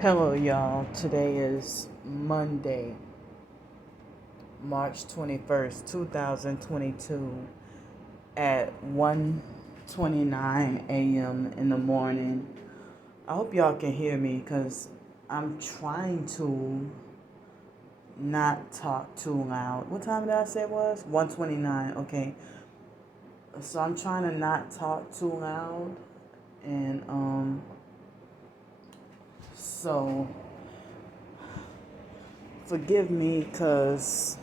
Hello, y'all. Today is Monday, March 21st, 2022 at 1:29 a.m. in the morning. I hope y'all can hear me because I'm trying to not talk too loud. What time did I say it was? 1:29. Okay. So I'm trying to not talk too loud and so forgive me cuz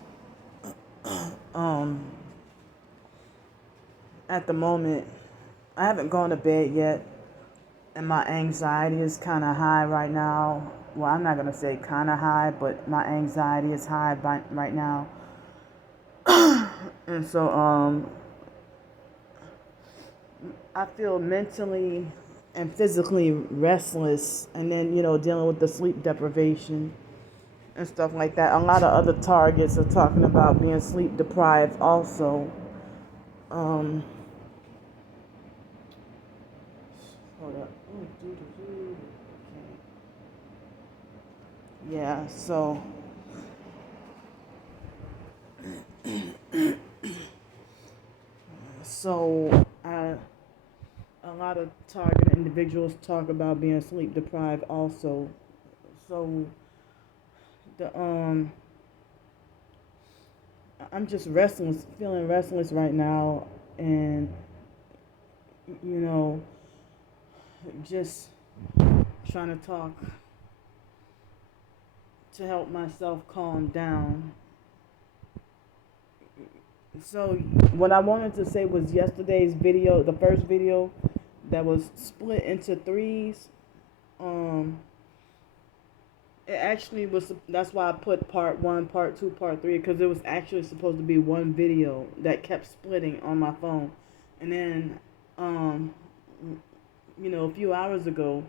um at the moment, I haven't gone to bed yet, and my anxiety is kind of high right now. Well, I'm not going to say kind of high, but my anxiety is high right now. And so I feel mentally and physically restless, and then, dealing with the sleep deprivation and stuff like that. A lot of other targets are talking about being sleep deprived also. Um, Hold up. Yeah, so a lot of target individuals talk about being sleep deprived also. So the I'm just restless, feeling restless right now, and you know, just trying to talk to help myself calm down. So what I wanted to say was yesterday's video, the first video that was split into threes. Um, it actually was. That's why I put part one, part two, part three, because it was actually supposed to be one video that kept splitting on my phone, and then, um, a few hours ago,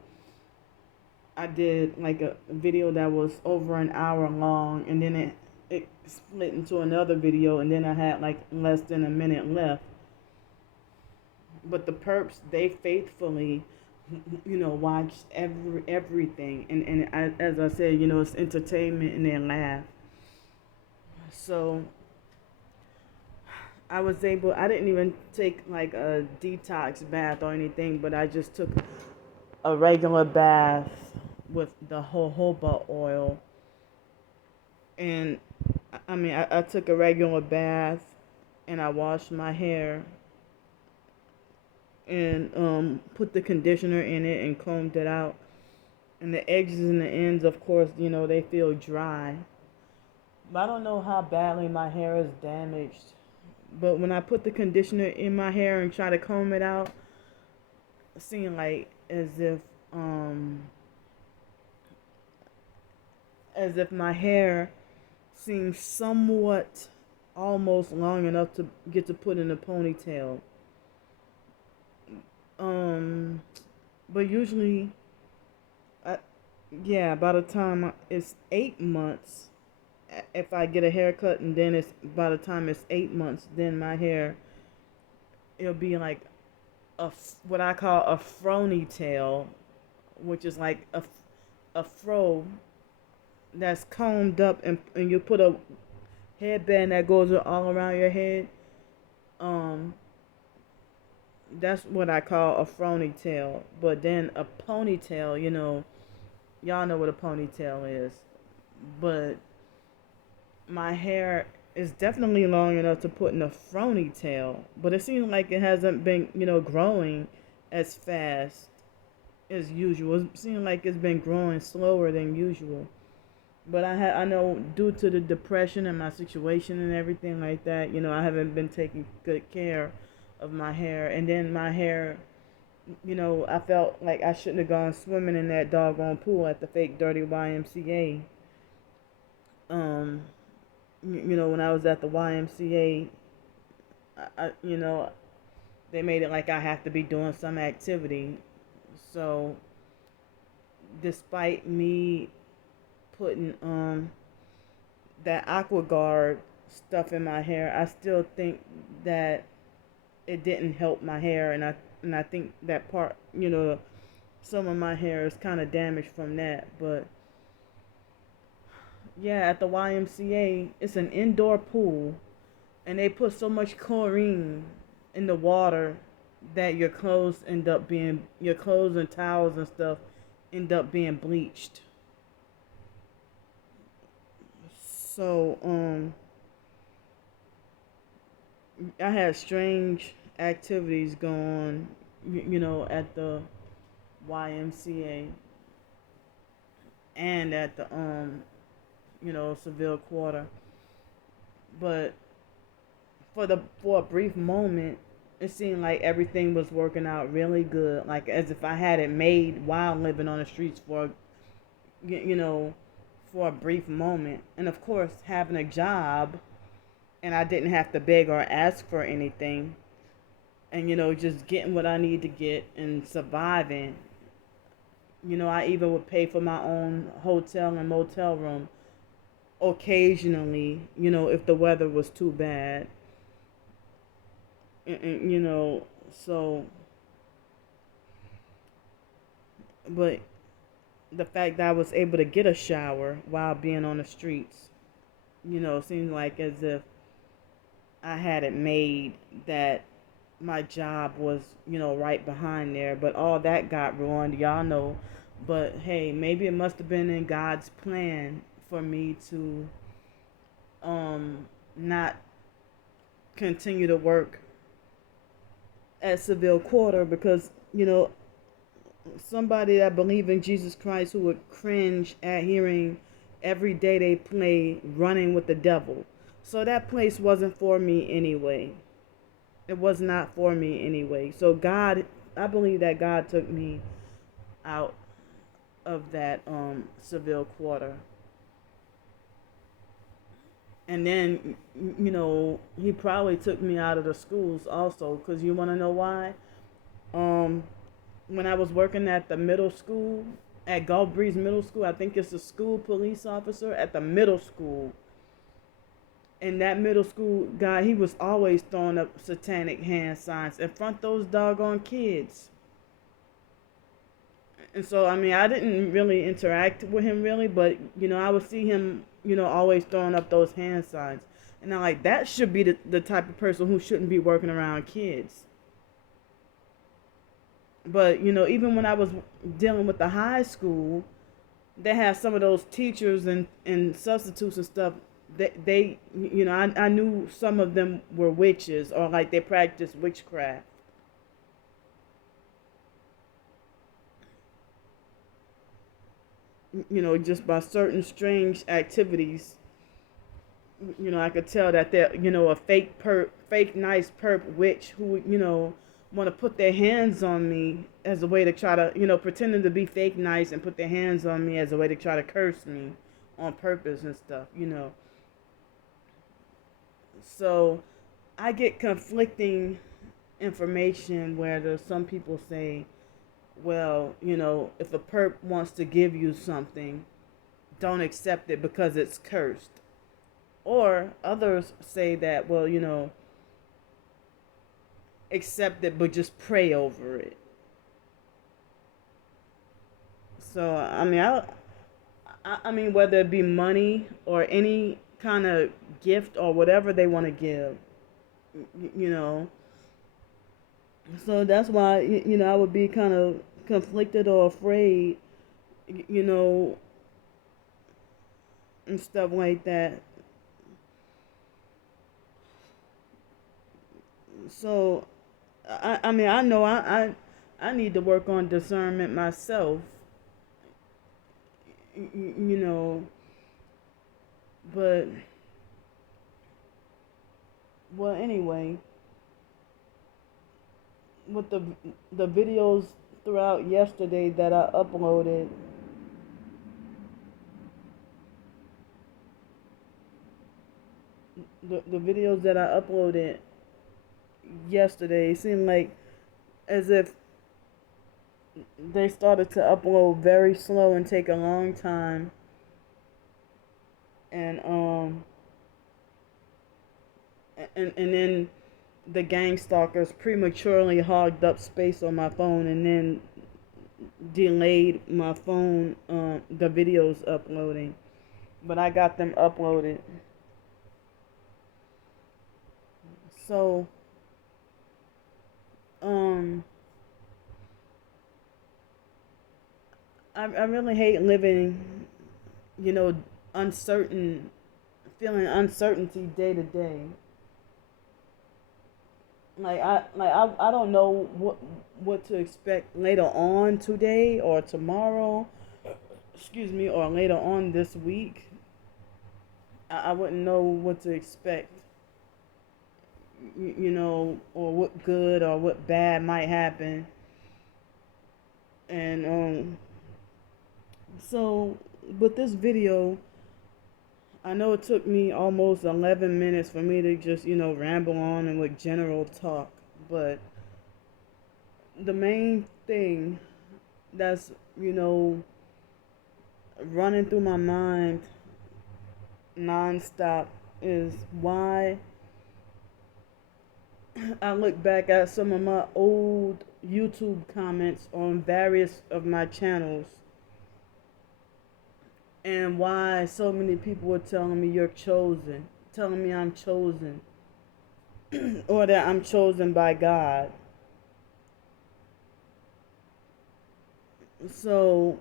I did like a video that was over an hour long, and then it split into another video, and then I had like less than a minute left. But the perps, they faithfully, watched everything, and as I said, it's entertainment and they laugh. So I didn't even take like a detox bath or anything, but I just took a regular bath with the jojoba oil. And I took a regular bath and I washed my hair and put the conditioner in it and combed it out. And the edges and the ends, of course, they feel dry. But I don't know how badly my hair is damaged. But when I put the conditioner in my hair and try to comb it out, it seemed like as if my hair seems somewhat almost long enough to get to put in a ponytail. Um, but usually, I, yeah, by the time it's 8 months, if I get a haircut, and then it's by the time it's 8 months, then my hair, it'll be like what I call a frony tail, which is like a fro that's combed up, and you put a headband that goes all around your head. Um, that's what I call a frony tail. But then a ponytail, y'all know what a ponytail is. But my hair is definitely long enough to put in a frony tail. But it seems like it hasn't been, growing as fast as usual. It seems like it's been growing slower than usual. But I know due to the depression and my situation and everything like that, I haven't been taking good care of my hair. And then my hair, I felt like I shouldn't have gone swimming in that doggone pool at the fake dirty YMCA. Um, when I was at the YMCA, they made it like I have to be doing some activity. So, despite me putting that AquaGuard stuff in my hair, I still think that it didn't help my hair, and I think that part, some of my hair is kind of damaged from that. But yeah, at the YMCA, it's an indoor pool, and they put so much chlorine in the water that your clothes and towels and stuff end up being bleached. So I had strange activities going, at the YMCA and at the Seville Quarter. But for a brief moment, it seemed like everything was working out really good, like as if I had it made while living on the streets you know for a brief moment. And of course, having a job, and I didn't have to beg or ask for anything, and just getting what I need to get and surviving. I even would pay for my own hotel and motel room occasionally, if the weather was too bad. So, but the fact that I was able to get a shower while being on the streets, seemed like as if I had it made, that my job was, right behind there. But all that got ruined, y'all know. But hey, maybe it must have been in God's plan for me to not continue to work at Seville Quarter, because somebody that believed in Jesus Christ who would cringe at hearing every day they play Running with the Devil. So that place wasn't for me anyway. It was not for me anyway. So God, I believe that God took me out of that Seville Quarter. And then, he probably took me out of the schools also, because you want to know why? Um, when I was working at the middle school, at Gulf Breeze Middle School, I think it's a school police officer at the middle school. And that middle school guy, he was always throwing up satanic hand signs in front of those doggone kids. And so, I mean, I didn't really interact with him really, but, I would see him, always throwing up those hand signs. And I'm like, that should be the type of person who shouldn't be working around kids. But, even when I was dealing with the high school, they had some of those teachers and substitutes and stuff. I knew some of them were witches, or like they practiced witchcraft. Just by certain strange activities, I could tell that they're, a fake nice perp witch who, want to put their hands on me as a way to try to, pretending to be fake nice and put their hands on me as a way to try to curse me on purpose and stuff. So I get conflicting information where there's some people say, well, if a perp wants to give you something, don't accept it because it's cursed. Or others say that, well, accept it but just pray over it. So I mean, I mean, whether it be money or any kind of gift or whatever they want to give, you know. So that's why I would be kind of conflicted or afraid, you know, and stuff like that. So I mean, I know I need to work on discernment myself, you know, but well, anyway, with the videos throughout yesterday that I uploaded, the videos that I uploaded yesterday, it seemed like as if they started to upload very slow and take a long time, and and then the gang stalkers prematurely hogged up space on my phone, and then delayed my phone, the videos uploading, but I got them uploaded. So, um, I really hate living, you know, uncertain, feeling uncertainty day to day. I don't know what to expect later on today or tomorrow, excuse me, or later on this week. I wouldn't know what to expect, or what good or what bad might happen. And so with this video, I know it took me almost 11 minutes for me to just, ramble on and with general talk, but the main thing that's, running through my mind nonstop is why I look back at some of my old YouTube comments on various of my channels and why so many people were telling me you're chosen, telling me I'm chosen, or that I'm chosen by God. So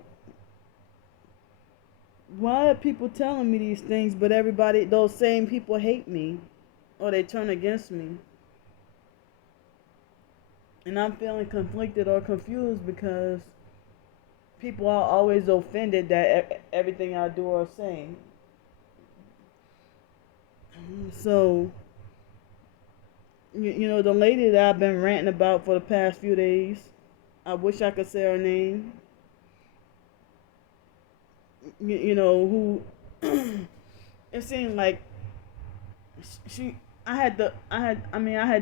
why are people telling me these things, but those same people hate me or they turn against me? And I'm feeling conflicted or confused because people are always offended that everything I do or say. So, the lady that I've been ranting about for the past few days, I wish I could say her name. Who it seemed like she. I had to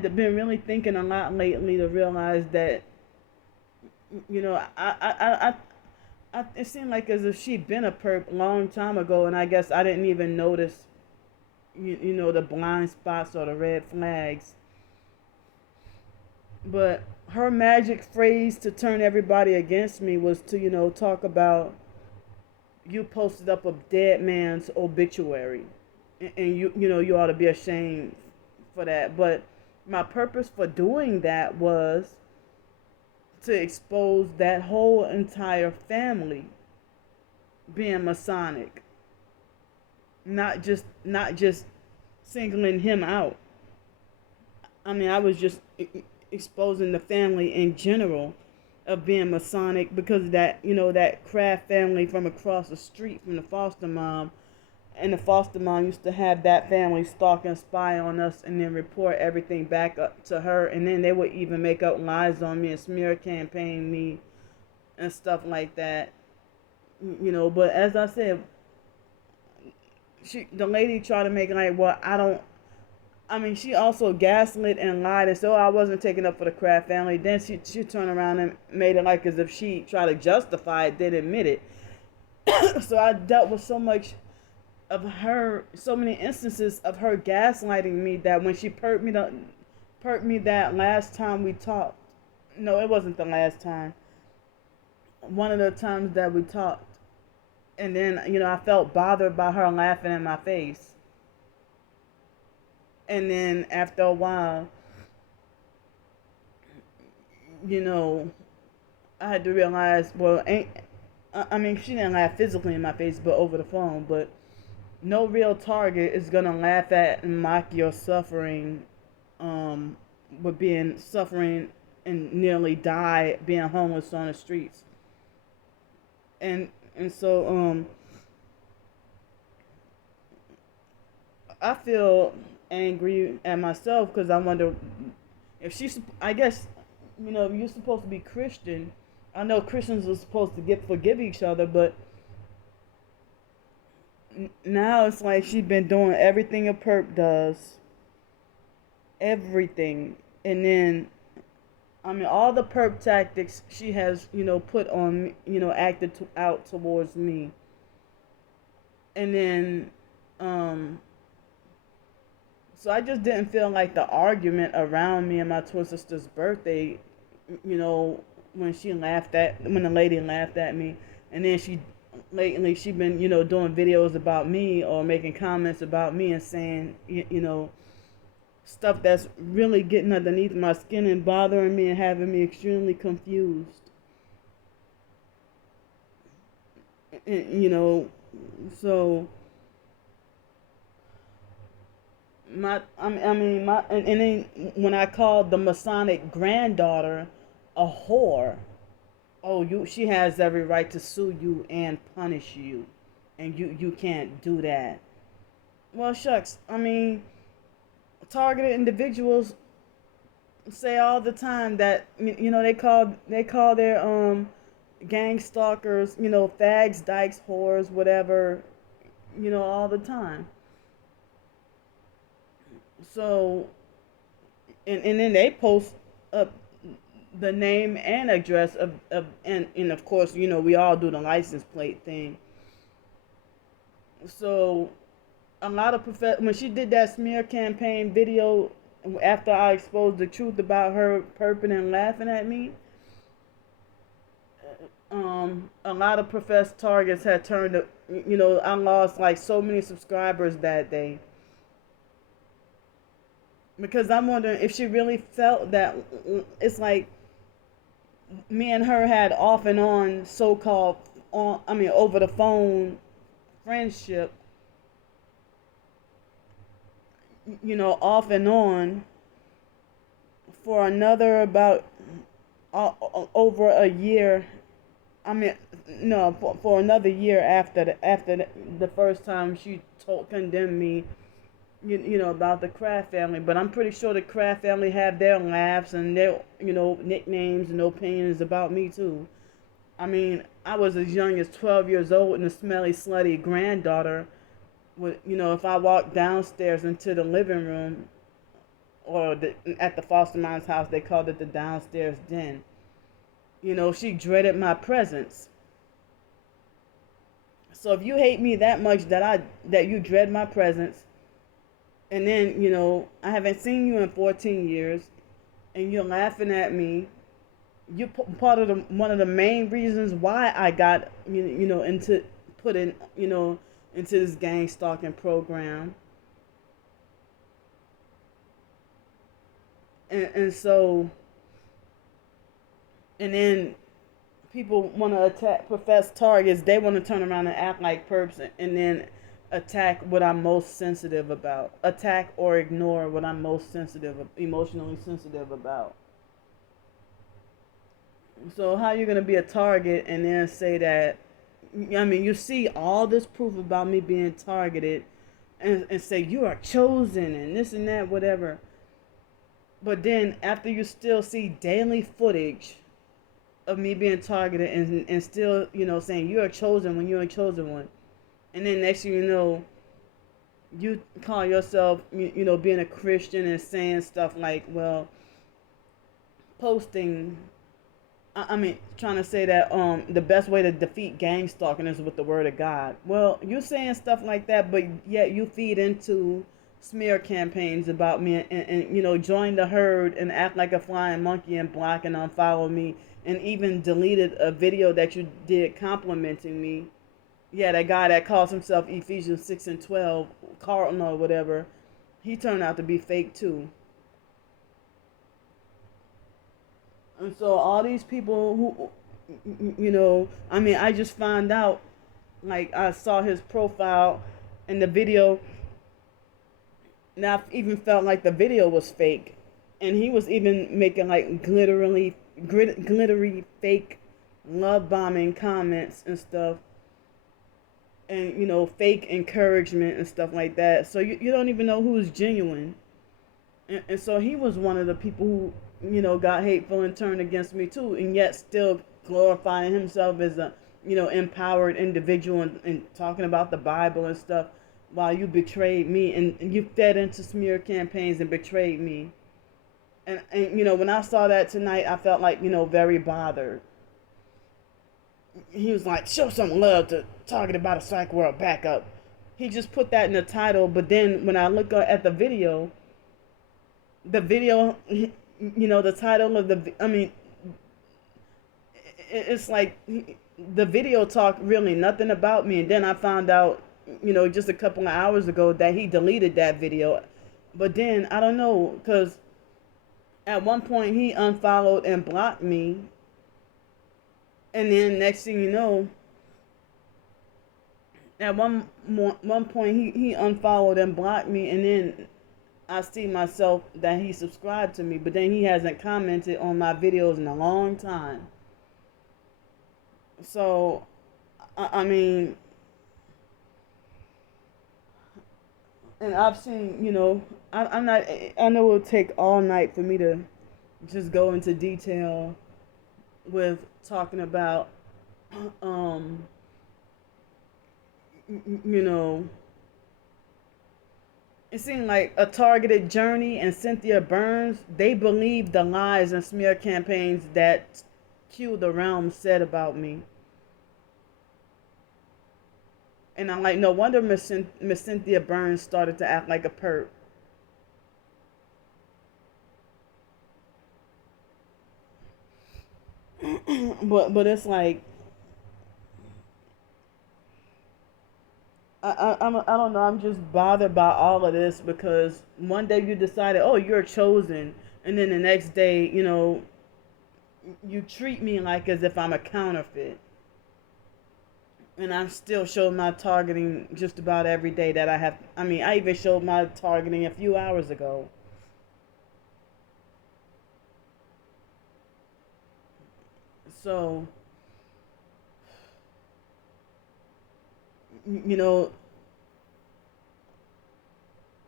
been really thinking a lot lately to realize that, it seemed like as if she'd been a perp a long time ago, and I guess I didn't even notice, the blind spots or the red flags. But her magic phrase to turn everybody against me was to, talk about you posted up a dead man's obituary, and you ought to be ashamed for that. But my purpose for doing that was to expose that whole entire family being Masonic, not just singling him out. I mean, I was just exposing the family in general of being Masonic because of that, that Kraft family from across the street from the foster mom. And the foster mom used to have that family stalk and spy on us and then report everything back up to her. And then they would even make up lies on me and smear campaign me and stuff like that. But as I said, the lady tried to make it like, well, she also gaslit and lied and so I wasn't taking up for the Kraft family. Then she turned around and made it like as if she tried to justify it, didn't admit it. So I dealt with so many instances of her gaslighting me that when she perked me that last time we talked. No, it wasn't the last time. One of the times that we talked. And then, I felt bothered by her laughing in my face. And then after a while, I had to realize, well, she didn't laugh physically in my face, but over the phone. But no real target is gonna laugh at and mock your suffering, with being suffering and nearly die being homeless on the streets. And so I feel angry at myself because I wonder if I guess, you're supposed to be Christian. I know Christians are supposed to forgive each other, but now it's like she's been doing everything a perp does. Everything. And then, all the perp tactics she has, put on me, acted out towards me. And then, so I just didn't feel like the argument around me and my twin sister's birthday, when the lady laughed at me, and then she been doing videos about me or making comments about me and saying stuff that's really getting underneath my skin and bothering me and having me extremely confused. And, so and then when I called the Masonic granddaughter a whore, oh, she has every right to sue you and punish you, and you can't do that. Well, shucks. Targeted individuals say all the time that they call their gang stalkers fags, dykes, whores, whatever, all the time. So and then they post up the name and address and of course we all do the license plate thing. So a lot of when she did that smear campaign video after I exposed the truth about her perping and laughing at me, a lot of professed targets had turned. I lost like so many subscribers that day because I'm wondering if she really felt that. It's like me and her had off and on so-called over the phone friendship, off and on for another about over a year. No, for another year after the first time she condemned me, about the Kraft family. But I'm pretty sure the Kraft family have their laughs and their, nicknames and opinions about me too. I was as young as 12 years old and a smelly, slutty granddaughter. If I walked downstairs into the living room, or at the foster mom's house, they called it the downstairs den. She dreaded my presence. So if you hate me that much that you dread my presence, and then I haven't seen you in 14 years, and you're laughing at me, you're part of one of the main reasons why I got into put in into this gang stalking program. And so, and then people want to attack professed targets. They want to turn around and act like perps and then attack what I'm most sensitive about. Attack or ignore what I'm most emotionally sensitive about. So how you going to be a target and then say that, you see all this proof about me being targeted and say you are chosen and this and that, whatever. But then after you still see daily footage of me being targeted and still, saying you're a chosen when you're a chosen one. And then next thing you know, you call yourself, being a Christian and saying stuff like, well, posting, trying to say that the best way to defeat gang stalking is with the word of God. Well, you're saying stuff like that, but yet you feed into smear campaigns about me and join the herd and act like a flying monkey and block and unfollow me and even deleted a video that you did complimenting me. Yeah, that guy that calls himself Ephesians 6 and 12, Carlton or whatever, he turned out to be fake too. And so all these people who, I just found out, like I saw his profile and the video, and I even felt like the video was fake. And he was even making like glittery fake love bombing comments and stuff. And, fake encouragement and stuff like that. So you don't even know who's genuine. And so he was one of the people who, got hateful and turned against me too. And yet still glorifying himself as a, empowered individual and talking about the Bible and stuff. While you betrayed me and you fed into smear campaigns and betrayed me. And when I saw that tonight, I felt like, very bothered. He was like, show some love to Target about a Psych World backup. He just put that in the title, but then when I look at the video, the title of it's like the video talked really nothing about me, and then I found out, just a couple of hours ago that he deleted that video. But then I don't know, because at one point he unfollowed and blocked me, and then next thing you know, at one point he unfollowed and blocked me, and then I see myself that he subscribed to me, but then he hasn't commented on my videos in a long time. So, I mean, and I've seen, I'm not, I know it'll take all night for me to just go into detail with talking about, um, you know, it seemed like a targeted journey and Cynthia Burns, they believed the lies and smear campaigns that Q the Realm said about me. And I'm like, no wonder Miss Cynthia Burns started to act like a perp. But it's like, I don't know, I'm just bothered by all of this, because one day you decided, oh, you're chosen, and then the next day, you treat me like as if I'm a counterfeit. And I still show my targeting just about every day that I have. I mean, I even showed my targeting a few hours ago. So, you know,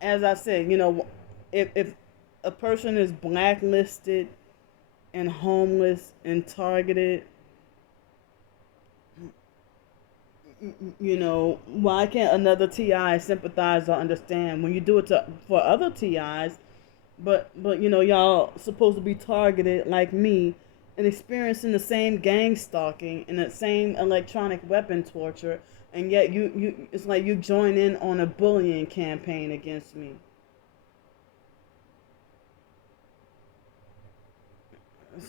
as I said, if a person is blacklisted and homeless and targeted, why can't another TI sympathize or understand when you do it for other TIs? But y'all supposed to be targeted like me and experiencing the same gang stalking and the same electronic weapon torture, and yet you it's like you join in on a bullying campaign against me.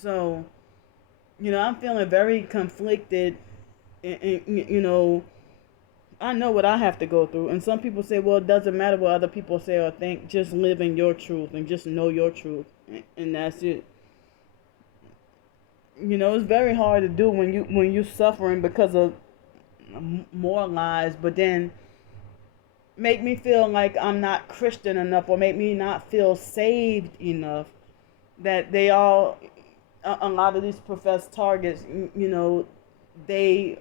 So, I'm feeling very conflicted, and I know what I have to go through. And some people say, well, it doesn't matter what other people say or think. Just live in your truth and just know your truth. And that's it. It's very hard to do when you're suffering because of more lies, but then make me feel like I'm not Christian enough, or make me not feel saved enough, that they all, a lot of these professed targets, they,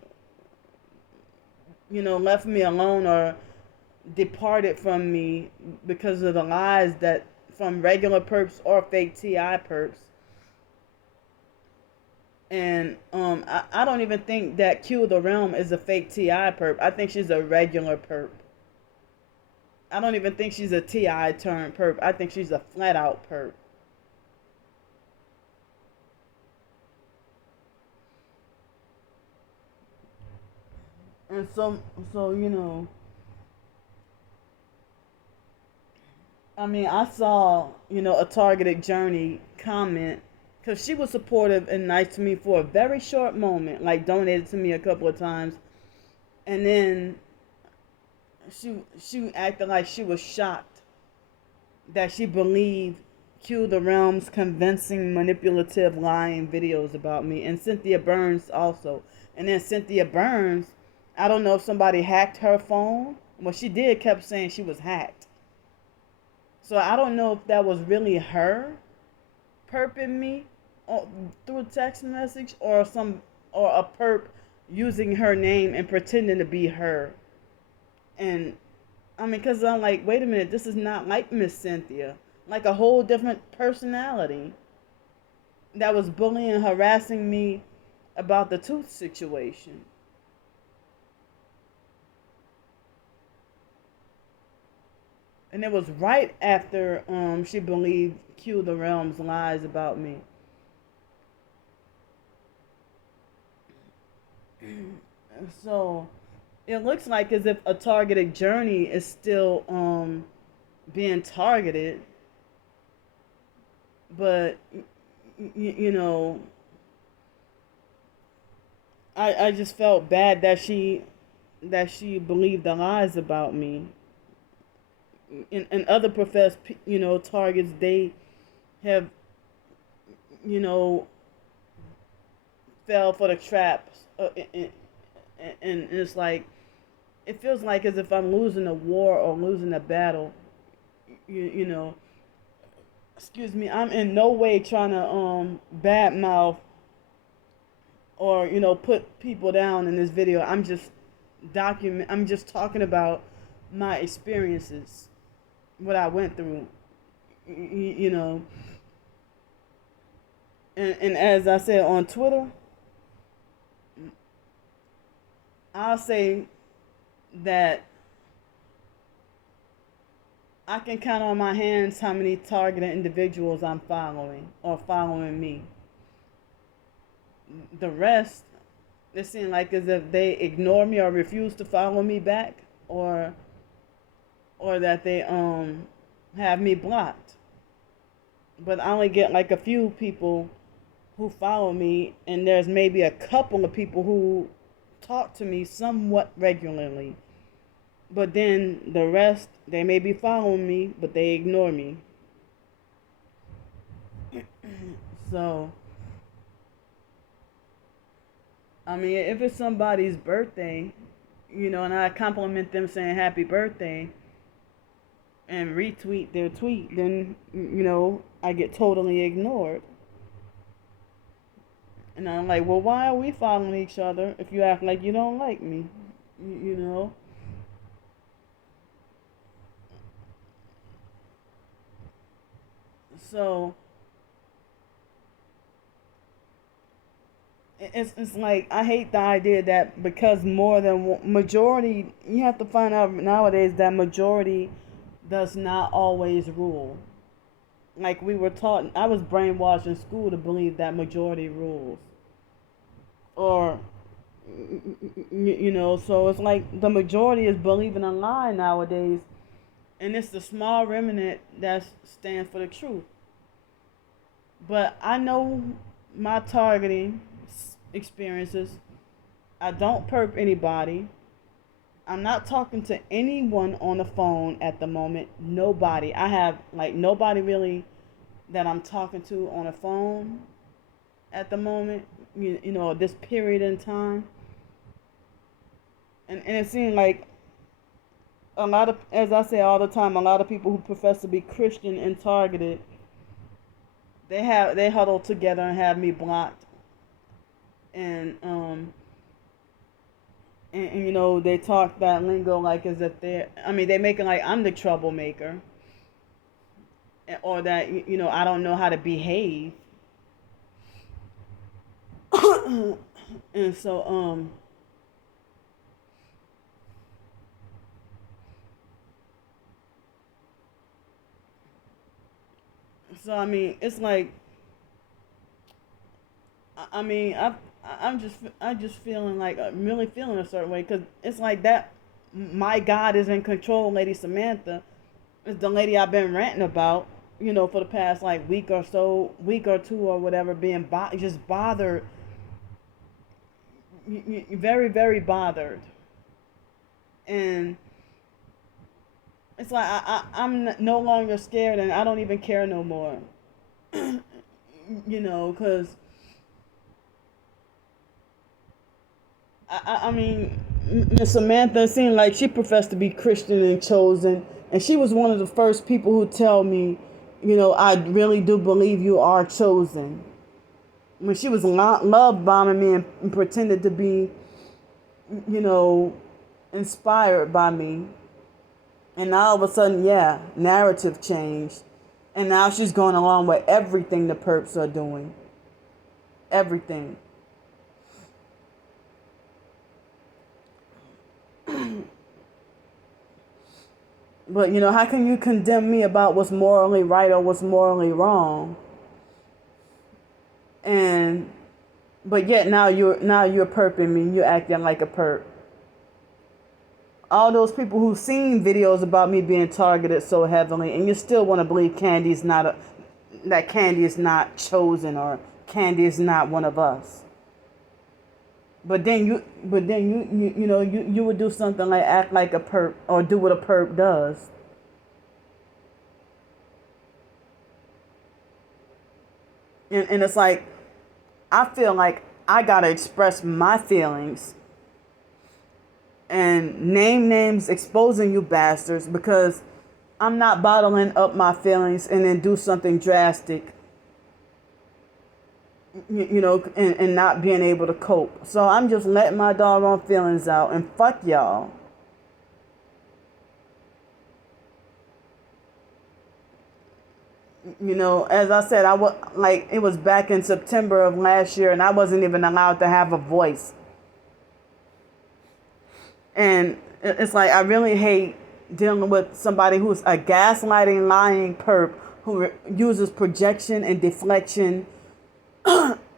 left me alone or departed from me because of the lies that from regular perps or fake TI perps. And I don't even think that Q the Realm is a fake TI perp. I think she's a regular perp. I don't even think she's a TI turned perp. I think she's a flat out perp. And so I mean, I saw, a targeted journey comment, because she was supportive and nice to me for a very short moment, like donated to me a couple of times, and then she acted like she was shocked that she believed Q the Realm's convincing, manipulative, lying videos about me, and Cynthia Burns also. And then Cynthia Burns, I don't know if somebody hacked her phone. Well, she did kept saying she was hacked. So I don't know if that was really her perping me through text message, or a perp using her name and pretending to be her. And I mean, because I'm like, wait a minute, this is not like Miss Cynthia. Like a whole different personality that was bullying and harassing me about the tooth situation. And it was right after she believed Q the Realm's lies about me. So it looks like as if a targeted journey is still being targeted, but you know I just felt bad that she believed the lies about me. And other professed, targets, they have, you know, fell for the traps. And it's like, it feels like as if I'm losing a war or losing a battle. You know, excuse me, I'm in no way trying to badmouth or put people down in this video. I'm just talking about my experiences, what I went through. You know, and as I said on Twitter, I'll say that I can count on my hands how many targeted individuals I'm following or following me. The rest, it seems like as if they ignore me or refuse to follow me back, or that they have me blocked. But I only get like a few people who follow me, and there's maybe a couple of people who talk to me somewhat regularly. But then the rest, they may be following me, but they ignore me. So, I mean, if it's somebody's birthday, and I compliment them saying happy birthday and retweet their tweet, then, I get totally ignored. And I'm like, well, why are we following each other if you act like you don't like me? You know? So, it's like, I hate the idea that because more than majority, you have to find out nowadays that majority does not always rule. Like we were taught, I was brainwashed in school to believe that majority rules. Or, so it's like the majority is believing a lie nowadays. And it's the small remnant that stands for the truth. But I know my targeting experiences. I don't perp anybody. I'm not talking to anyone on the phone at the moment. Nobody. I have like nobody really that I'm talking to on the phone at the moment. This period in time. And it seems like a lot of, as I say all the time, a lot of people who profess to be Christian and targeted, they huddle together and have me blocked. And they talk that lingo like as if they make it like I'm the troublemaker, or that I don't know how to behave. And so I mean, it's like, I mean, I'm just feeling like, I'm really feeling a certain way, because it's like that. My God is in control. Lady Samantha is the lady I've been ranting about, for the past like week or two or whatever, being just bothered, very, very bothered, and it's like I'm no longer scared, and I don't even care no more, because I mean, Miss Samantha seemed like she professed to be Christian and chosen, and she was one of the first people who tell me, I really do believe you are chosen. When she was love bombing me and pretended to be, inspired by me, and now all of a sudden, yeah, narrative changed, and now she's going along with everything the perps are doing, everything. But how can you condemn me about what's morally right or what's morally wrong? But yet now you're perping me. You're acting like a perp. All those people who've seen videos about me being targeted so heavily, and you still want to believe that Candy is not chosen, or Candy is not one of us. you would do something like act like a perp or do what a perp does. And it's like, I feel like I gotta express my feelings and name names exposing you bastards, because I'm not bottling up my feelings and then do something drastic, and not being able to cope. So I'm just letting my doggone feelings out, and fuck y'all. As I said, it was back in September of last year, and I wasn't even allowed to have a voice. And it's like, I really hate dealing with somebody who's a gaslighting, lying perp who uses projection and deflection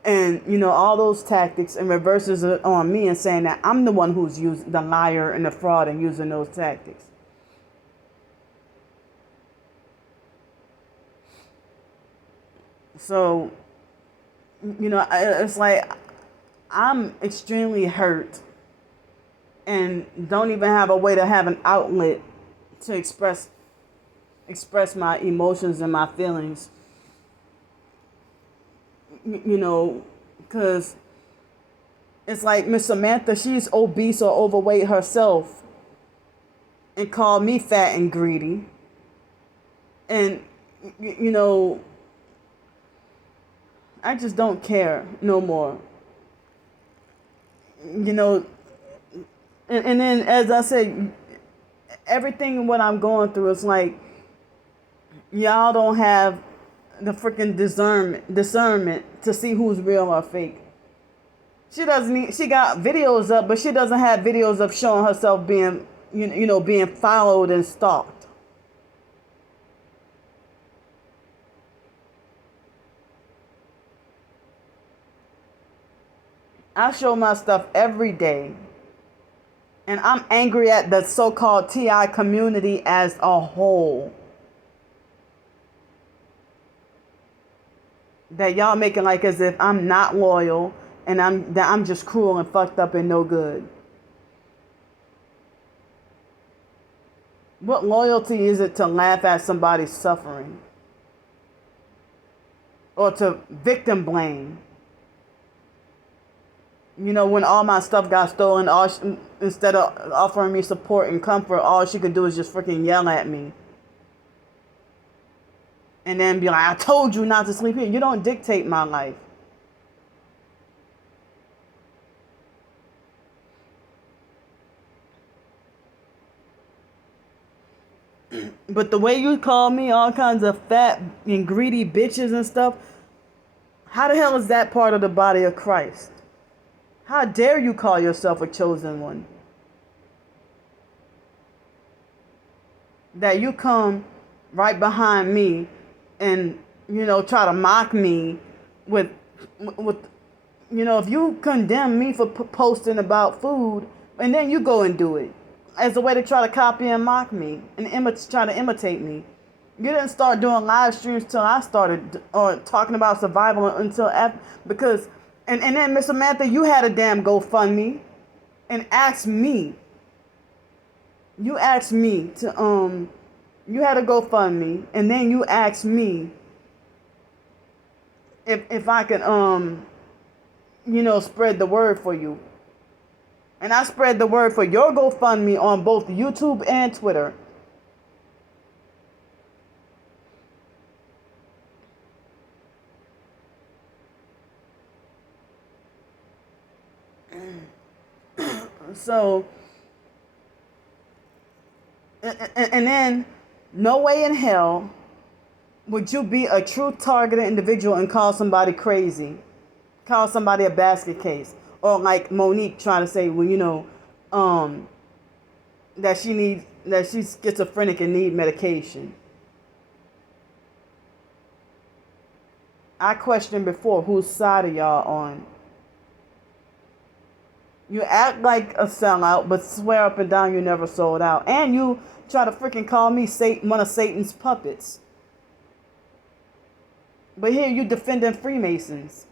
and all those tactics, and reverses it on me and saying that I'm the one who's used the liar and the fraud and using those tactics. So, it's like, I'm extremely hurt and don't even have a way to have an outlet to express my emotions and my feelings. Because it's like Miss Samantha, she's obese or overweight herself and called me fat and greedy. And, I just don't care no more. And then, as I said, everything what I'm going through is like, y'all don't have the freaking discernment to see who's real or fake. She got videos up, but she doesn't have videos of showing herself being, being followed and stalked. I show my stuff every day. And I'm angry at the so-called TI community as a whole. That y'all making like as if I'm not loyal and that I'm just cruel and fucked up and no good. What loyalty is it to laugh at somebody's suffering? Or to victim blame? When all my stuff got stolen, instead of offering me support and comfort, all she could do is just freaking yell at me. And then be like, I told you not to sleep here. You don't dictate my life. But the way you call me all kinds of fat and greedy bitches and stuff, how the hell is that part of the body of Christ? How dare you call yourself a chosen one? That you come right behind me and, try to mock me with, if you condemn me for posting about food, and then you go and do it as a way to try to copy and mock me and try to imitate me. You didn't start doing live streams till I started, or talking about survival until after, because... And then, Miss Samantha, you had a damn GoFundMe and asked me. You asked me to, you had a GoFundMe, and then you asked me if I could, spread the word for you. And I spread the word for your GoFundMe on both YouTube and Twitter. So, and then, no way in hell would you be a true targeted individual and call somebody crazy, call somebody a basket case, or like Monique trying to say, well, that she's schizophrenic and need medication. I questioned before, whose side are y'all on? You act like a sellout, but swear up and down you never sold out. And you try to freaking call me one of Satan's puppets. But here you defending Freemasons.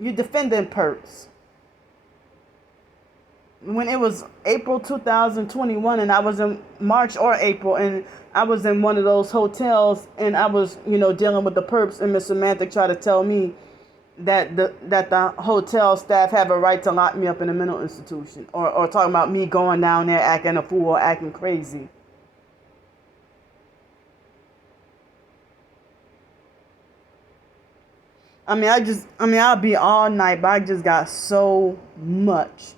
You defending perps. when it was April 2021, and I was in March or April, and I was in one of those hotels, and I was, dealing with the perps, and Miss Samantha tried to tell me that the hotel staff have a right to lock me up in a mental institution, or talking about me going down there acting a fool or acting crazy. I'll be all night, but I just got so much,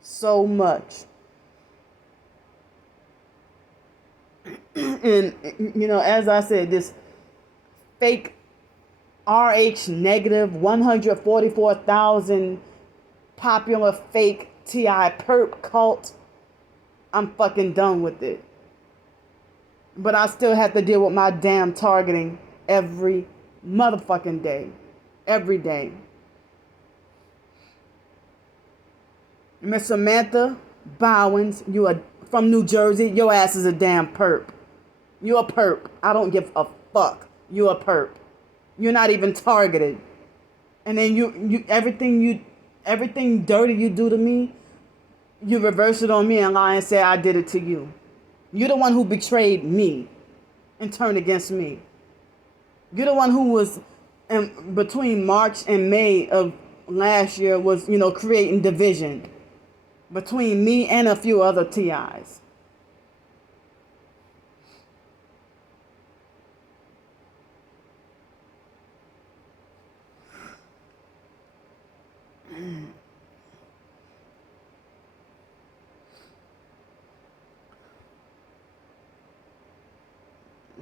so much. And, as I said, this fake RH negative 144,000 popular fake TI perp cult, I'm fucking done with it. But I still have to deal with my damn targeting every motherfucking day. Every day. Miss Samantha Bowens, you are from New Jersey. Your ass is a damn perp. You a perp. I don't give a fuck. You a perp. You're not even targeted. And then everything dirty you do to me, you reverse it on me and lie and say I did it to you. You're the one who betrayed me and turned against me. You're the one who was between March and May of last year was, creating division between me and a few other TIs.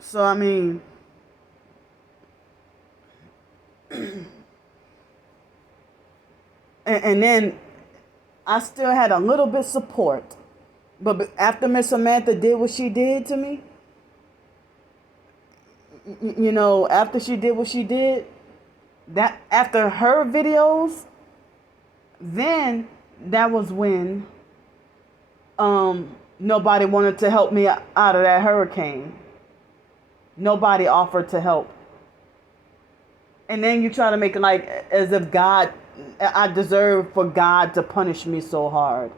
So, and then I still had a little bit support. But after Miss Samantha did what she did to me, after she did what she did, that after her videos, then that was when nobody wanted to help me out of that hurricane. Nobody offered to help. And then you try to make it like as if I deserve for God to punish me so hard.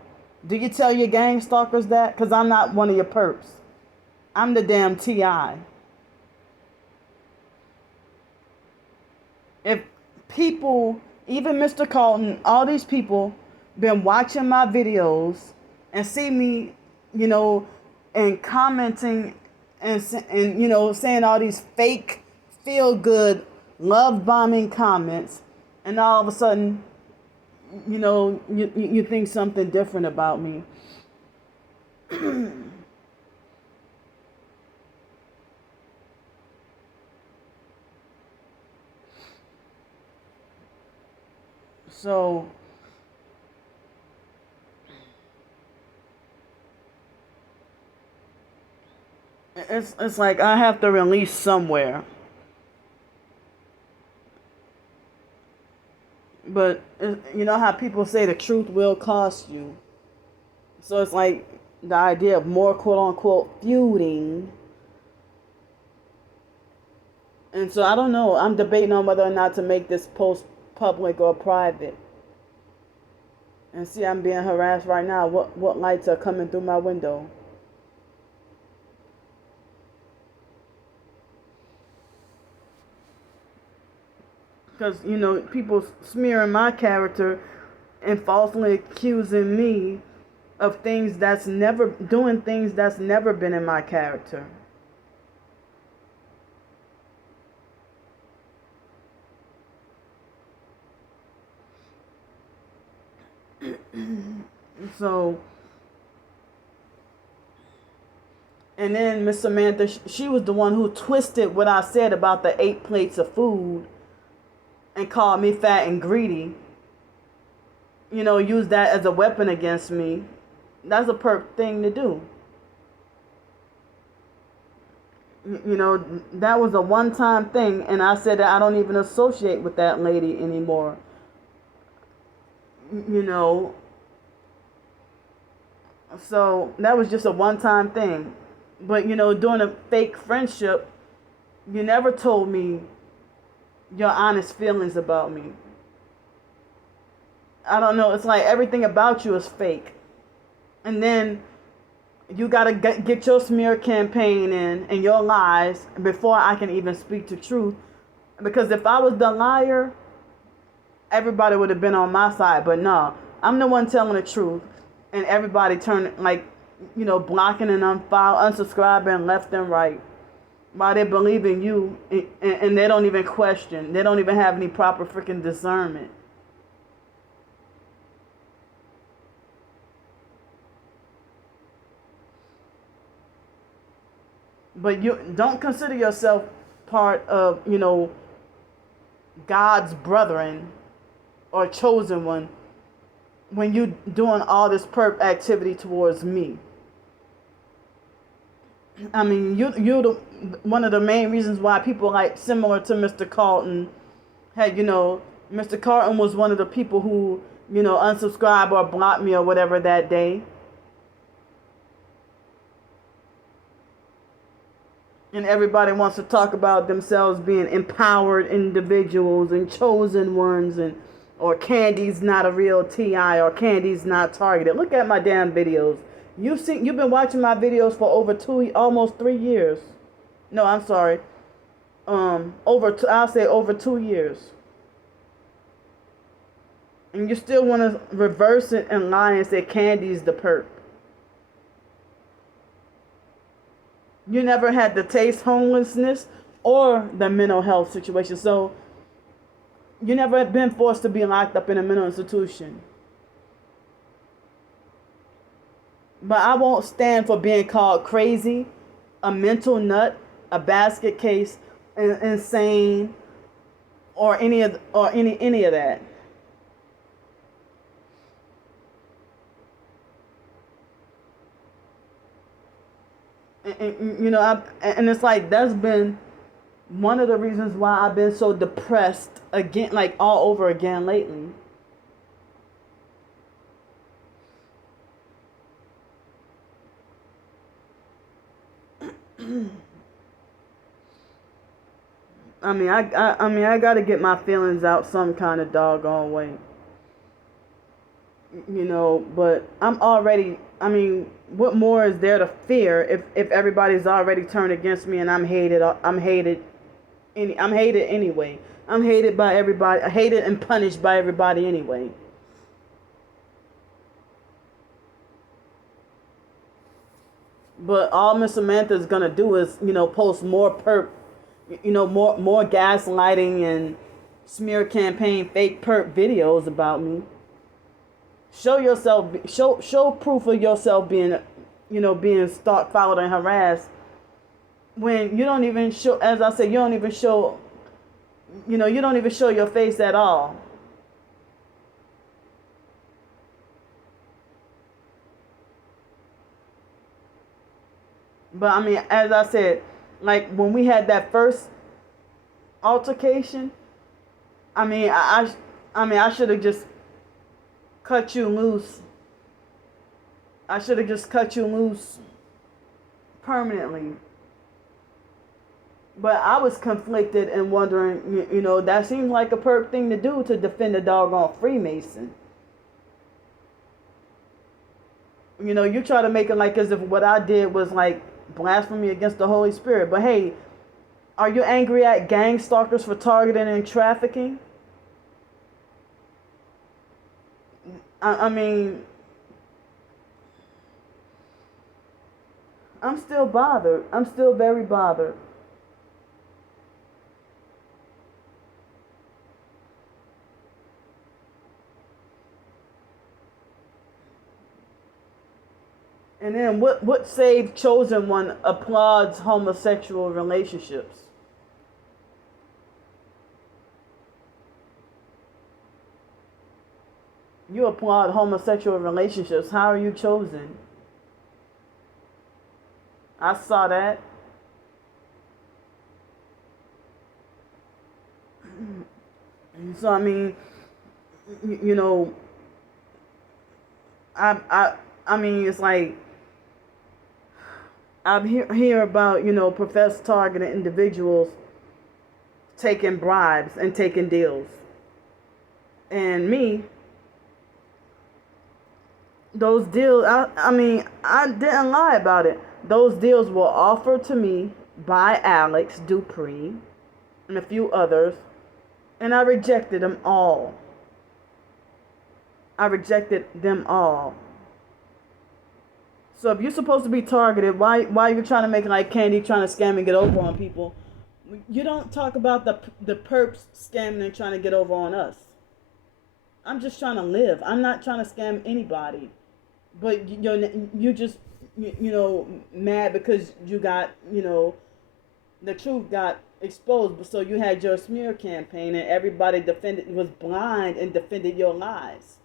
Do you tell your gang stalkers that? Because I'm not one of your perps. I'm the damn TI. If people, even Mr. Carlton, all these people been watching my videos and see me, and commenting and saying all these fake feel good love bombing comments, and all of a sudden, you think something different about me. So it's like I have to release somewhere. But you know how people say the truth will cost you. So it's like the idea of more quote unquote feuding. And so I don't know. I'm debating on whether or not to make this post public or private. And see, I'm being harassed right now. What lights are coming through my window? Because, people smearing my character and falsely accusing me of doing things that's never been in my character. So, and then Miss Samantha, she was the one who twisted what I said about the 8 plates of food and called me fat and greedy. Use that as a weapon against me. That's a perp thing to do. That was a one-time thing, and I said that I don't even associate with that lady anymore. So that was just a one-time thing. But, during a fake friendship, you never told me your honest feelings about me. I don't know. It's like everything about you is fake. And then you got to get your smear campaign in and your lies before I can even speak the truth. Because if I was the liar, everybody would have been on my side. But no, I'm the one telling the truth. And everybody turning, like, blocking and unsubscribing left and right. While they believe in you and they don't even question. They don't even have any proper freaking discernment. But you don't consider yourself part of, God's brethren or chosen one when you doing all this perp activity towards me. I mean, you're one of the main reasons why people like similar to Mr. Carlton had, Mr. Carlton was one of the people who, unsubscribed or blocked me or whatever that day. And everybody wants to talk about themselves being empowered individuals and chosen ones, or Candy's not a real TI, or Candy's not targeted. Look at my damn videos. You've been watching my videos for almost 3 years. No, I'm sorry. I'll say over 2 years. And you still want to reverse it and lie and say Candy's the perp. You never had to taste homelessness or the mental health situation. So you never have been forced to be locked up in a mental institution. But I won't stand for being called crazy, a mental nut, a basket case, insane, or any of that. And it's like that's been one of the reasons why I've been so depressed again, like all over again lately. I gotta get my feelings out some kind of doggone way. But what more is there to fear if everybody's already turned against me and I'm hated anyway. I'm hated by everybody, hated and punished by everybody anyway. But all Miss Samantha's gonna do is, post more more gaslighting and smear campaign fake perp videos about me. Show proof of yourself being stalked, followed, and harassed. When you don't even show, as I said, you don't even show your face at all. But as I said, like when we had that first altercation, I should have just cut you loose. I should have just cut you loose permanently. But I was conflicted and wondering, that seems like a perp thing to do, to defend a doggone Freemason. You try to make it like as if what I did was like blasphemy against the Holy Spirit. But hey, are you angry at gang stalkers for targeting and trafficking? I'm still bothered. I'm still very bothered. And then what saved chosen one applauds homosexual relationships? You applaud homosexual relationships. How are you chosen? I saw that. So it's like I hear about professed targeted individuals taking bribes and taking deals, and me, Those deals, I mean, I didn't lie about it. Those deals were offered to me by Alex Dupree and a few others, and I rejected them all. I rejected them all. So if you're supposed to be targeted, why are you trying to make like Candy trying to scam and get over on people? You don't talk about the perps scamming and trying to get over on us. I'm just trying to live. I'm not trying to scam anybody. But you just mad because you got the truth got exposed. So you had your smear campaign and everybody was blind and defended your lies.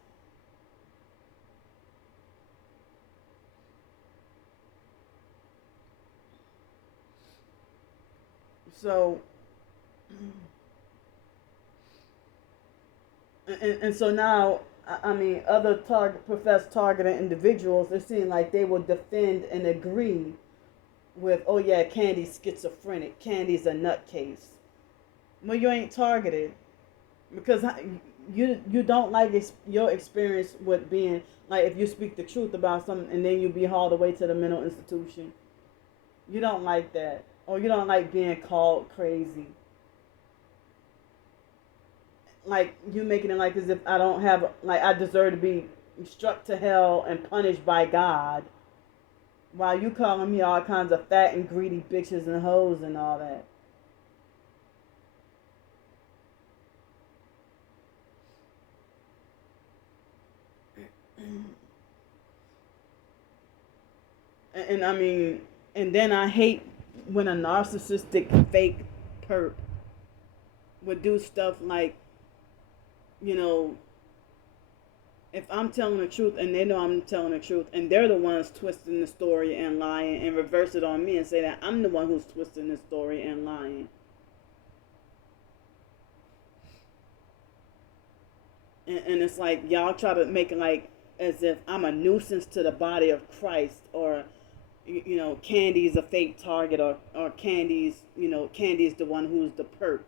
So and so now, I mean, other professed targeted individuals, it seems like they will defend and agree with, oh yeah, Candy's schizophrenic, Candy's a nutcase. Well, you ain't targeted because you don't like your experience with being like, if you speak the truth about something and then you be hauled away to the mental institution. You don't like that, or you don't like being called crazy. Like you making it like as if I don't have, like I deserve to be struck to hell and punished by God, while you calling me all kinds of fat and greedy bitches and hoes and all that. And I mean, and then I hate when a narcissistic fake perp would do stuff like, you know, if I'm telling the truth and they know I'm telling the truth and they're the ones twisting the story and lying and reverse it on me and say that I'm the one who's twisting the story and lying. And it's like y'all try to make it like as if I'm a nuisance to the body of Christ, or Candy's a fake target, or Candy's the one who's the perp.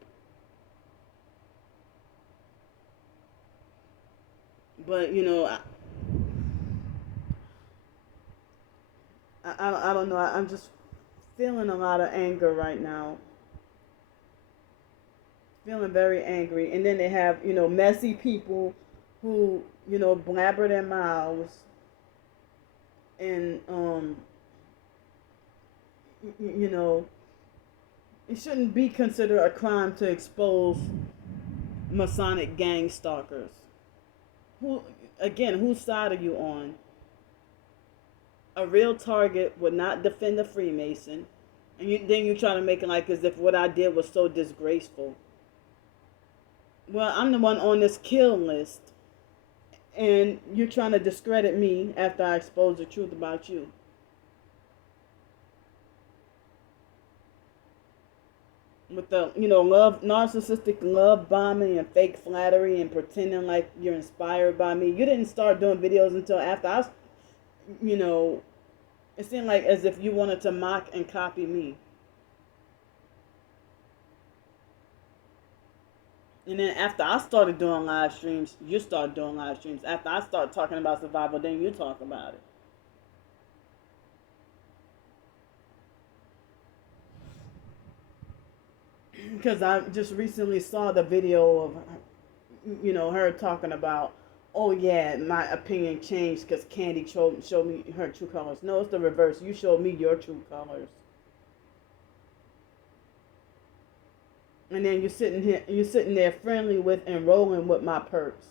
But I don't know. I'm just feeling a lot of anger right now. Feeling very angry. And then they have, messy people who, blabber their mouths and, it shouldn't be considered a crime to expose Masonic gang stalkers. Whose side are you on? A real target would not defend a Freemason, and then you try to make it like as if what I did was so disgraceful. Well, I'm the one on this kill list, and you're trying to discredit me after I expose the truth about you. With the narcissistic love bombing and fake flattery and pretending like you're inspired by me. You didn't start doing videos until after it seemed like as if you wanted to mock and copy me. And then after I started doing live streams, you started doing live streams. After I started talking about survival, then you talk about it. Because I just recently saw the video of, her talking about, oh yeah, my opinion changed because Candy showed me her true colors. No, it's the reverse. You showed me your true colors. And then you're sitting there friendly with and rolling with my perks.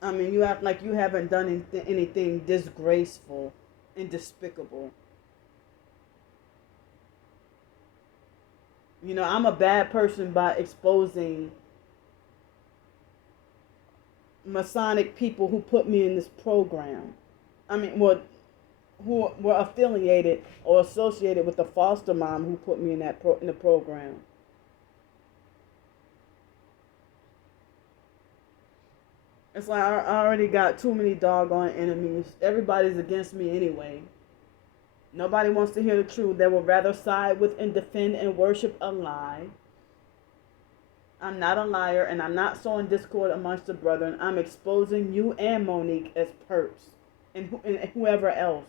I mean, you act like you haven't done anything disgraceful and despicable. I'm a bad person by exposing Masonic people who put me in this program. I mean, who were affiliated or associated with the foster mom who put me in the program. It's like I already got too many doggone enemies. Everybody's against me anyway. Nobody wants to hear the truth. They would rather side with and defend and worship a lie. I'm not a liar, and I'm not sowing discord amongst the brethren. I'm exposing you and Monique as perps, and whoever else.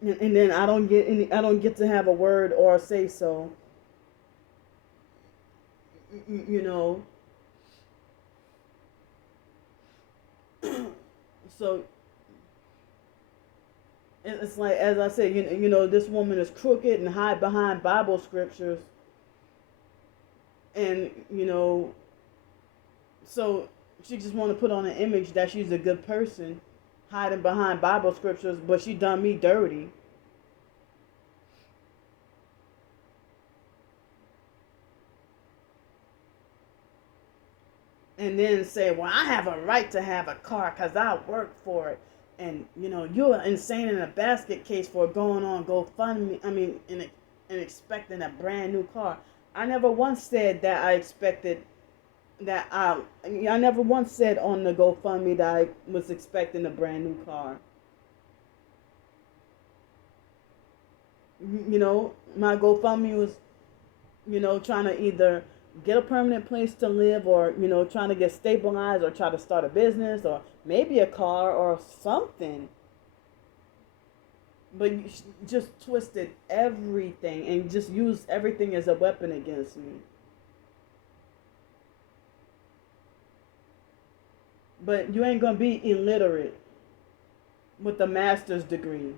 And then I don't get to have a word or a say so. You know, so it's like, as I said, this woman is crooked and hide behind Bible scriptures, and so she just want to put on an image that she's a good person, hiding behind Bible scriptures, but she done me dirty. And then say, well, I have a right to have a car because I worked for it. And, you're insane in a basket case for going on GoFundMe. I mean, and expecting a brand new car. I never once said that I expected that I never once said on the GoFundMe that I was expecting a brand new car. My GoFundMe was, trying to either get a permanent place to live, or trying to get stabilized, or try to start a business, or maybe a car or something. But you just twisted everything and just used everything as a weapon against me. But you ain't gonna be illiterate with a master's degree.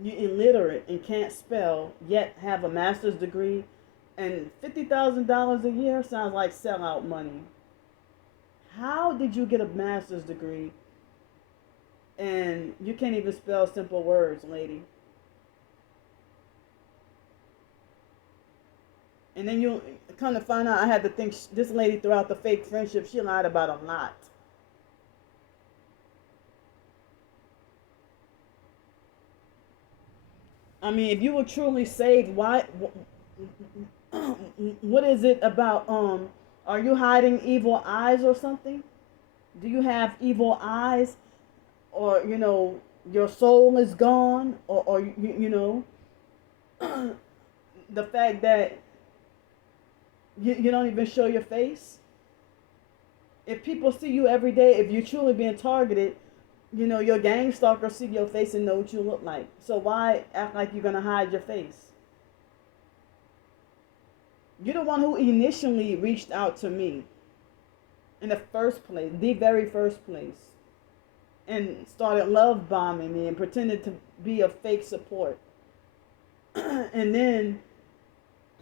You're illiterate and can't spell, yet have a master's degree, and $50,000 a year sounds like sellout money. How did you get a master's degree and you can't even spell simple words, lady? And then you come to find out, I had to think this lady, throughout the fake friendship, she lied about a lot. I mean, if you were truly saved, why? What is it about? Are you hiding evil eyes or something? Do you have evil eyes, or your soul is gone, or the fact that you don't even show your face? If people see you every day, if you're truly being targeted, your gang stalkers see your face and know what you look like. So why act like you're gonna hide your face? You're the one who initially reached out to me in the first place, the very first place, and started love bombing me and pretended to be a fake support. And then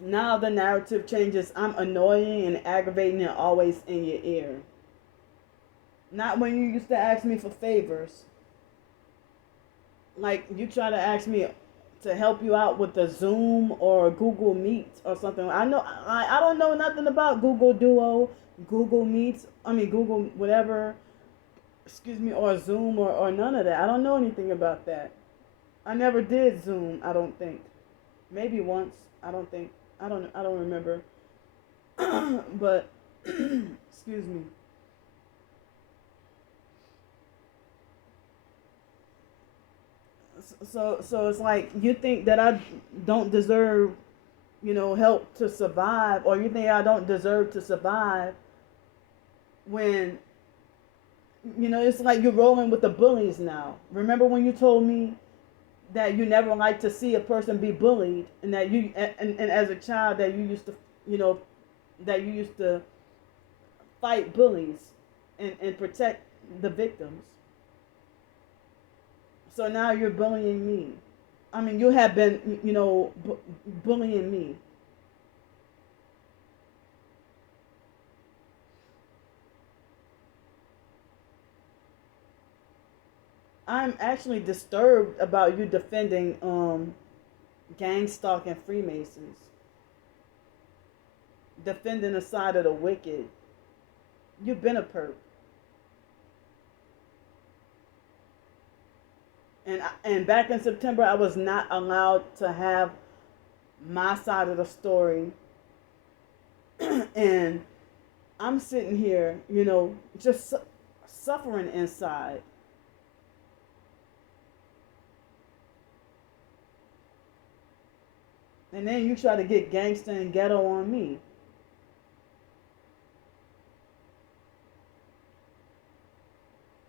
now the narrative changes. I'm annoying and aggravating and always in your ear. Not when you used to ask me for favors. Like, you try to ask me to help you out with the Zoom or Google Meet or something. I don't know nothing about Google Duo, Google Meets. I mean Google whatever. Excuse me, or Zoom, or none of that. I don't know anything about that. I never did Zoom. I don't think. Maybe once. I don't think. I don't remember. But excuse me. So it's like, you think that I don't deserve, help to survive, or you think I don't deserve to survive, when it's like you're rolling with the bullies now. Remember when you told me that you never like to see a person be bullied, and that and as a child that you used to, that you used to fight bullies and protect the victims. So now you're bullying me. I mean, you have been, bullying me. I'm actually disturbed about you defending gang stalking Freemasons, defending the side of the wicked. You've been a perp. And back in September, I was not allowed to have my side of the story. And I'm sitting here, just suffering inside. And then you try to get gangster and ghetto on me.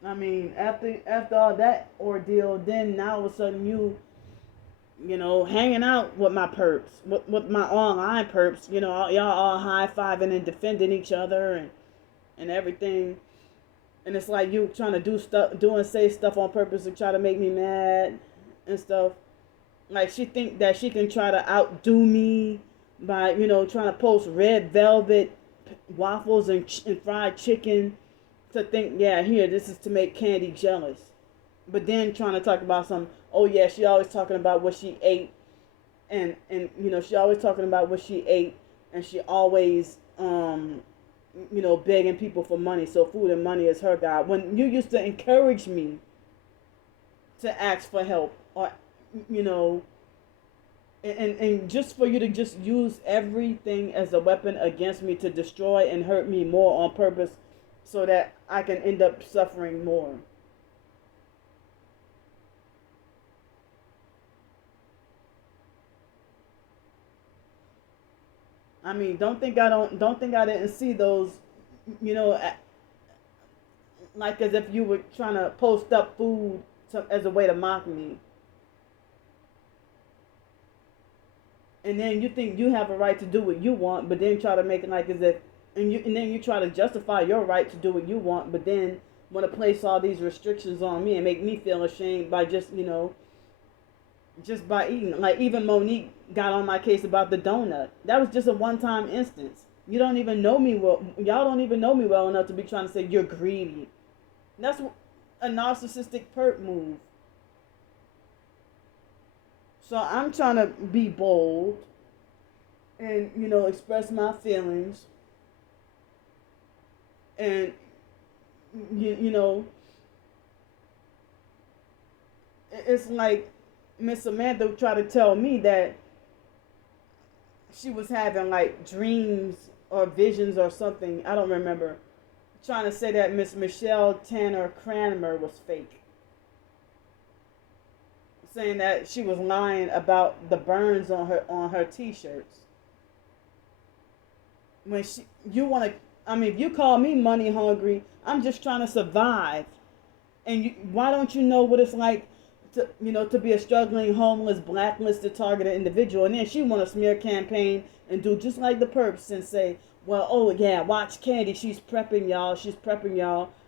I mean, after all that ordeal, then now all of a sudden hanging out with my perps, with my online perps, y'all all high fiving and defending each other and everything. And it's like you trying to do and say stuff on purpose to try to make me mad and stuff. Like she think that she can try to outdo me by trying to post red velvet waffles and fried chicken to think, yeah, here, this is to make Candy jealous. But then trying to talk about some, oh yeah, she always talking about what she ate, and she always talking about what she ate, and she always begging people for money. So food and money is her god. When you used to encourage me to ask for help, or and just for you to just use everything as a weapon against me to destroy and hurt me more on purpose, so that I can end up suffering more. I mean, don't think I didn't see those, you know, like as if you were trying to post up food as a way to mock me. And then you think you have a right to do what you want, but then try to make it like as if, and then you try to justify your right to do what you want, but then want to place all these restrictions on me and make me feel ashamed by just by eating. Like even Monique got on my case about the donut. That was just a one-time instance. You don't even know me well. Y'all don't even know me well enough to be trying to say you're greedy. That's a narcissistic perp move. So I'm trying to be bold and express my feelings, and you know it's like Miss Samantha tried to tell me that she was having like dreams or visions or something. I don't remember. Trying to say that Miss Michelle Tanner Cranmer was fake. Saying that she was lying about the burns on her t-shirts. When you want to, I mean, if you call me money hungry, I'm just trying to survive. And why don't you know what it's like to be a struggling, homeless, blacklisted, targeted individual? And then she want to smear campaign and do just like the perps and say, well, oh yeah, watch Candy, she's prepping y'all,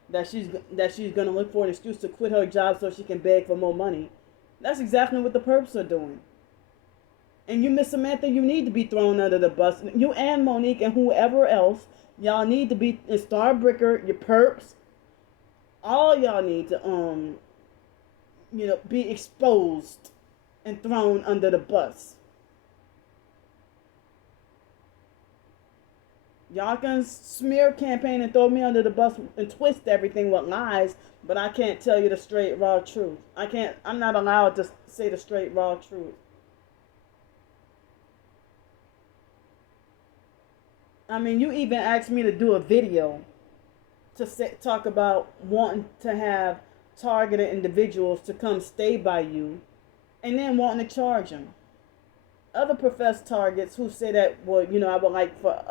that she's gonna look for an excuse to quit her job so she can beg for more money. That's exactly what the perps are doing. And you, Miss Samantha, you need to be thrown under the bus. You and Monique and whoever else, y'all need to be, and Starbricker, your perps, all y'all need to be exposed and thrown under the bus. Y'all can smear campaign and throw me under the bus and twist everything with lies, but I can't tell you the straight raw truth. I'm not allowed to say the straight raw truth. I mean, you even asked me to do a video to talk about wanting to have targeted individuals to come stay by you, and then wanting to charge them. Other professed targets who say that, well, I would like for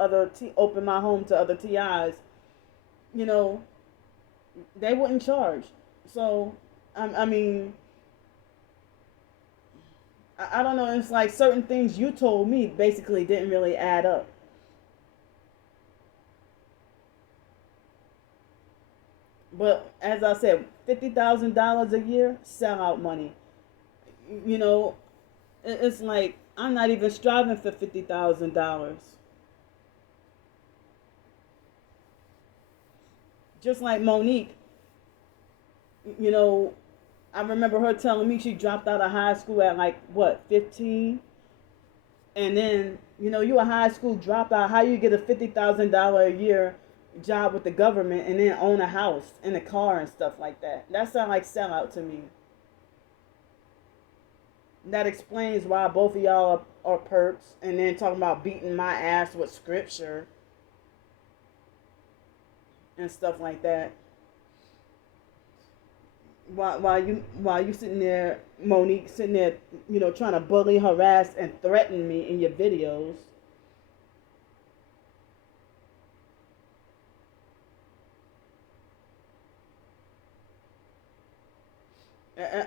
open my home to other TIs, they wouldn't charge. So, I mean, I don't know. It's like certain things you told me basically didn't really add up. But as I said, $50,000 a year, sellout money. It's like I'm not even striving for $50,000. Just like Monique, I remember her telling me she dropped out of high school at like what, 15, and then you a high school dropout. How you get a $50,000 a year job with the government and then own a house and a car and stuff like that? That sounds like sellout to me. That explains why both of y'all are perps, and then talking about beating my ass with scripture and stuff like that. While you sitting there, Monique, sitting there, trying to bully, harass, and threaten me in your videos.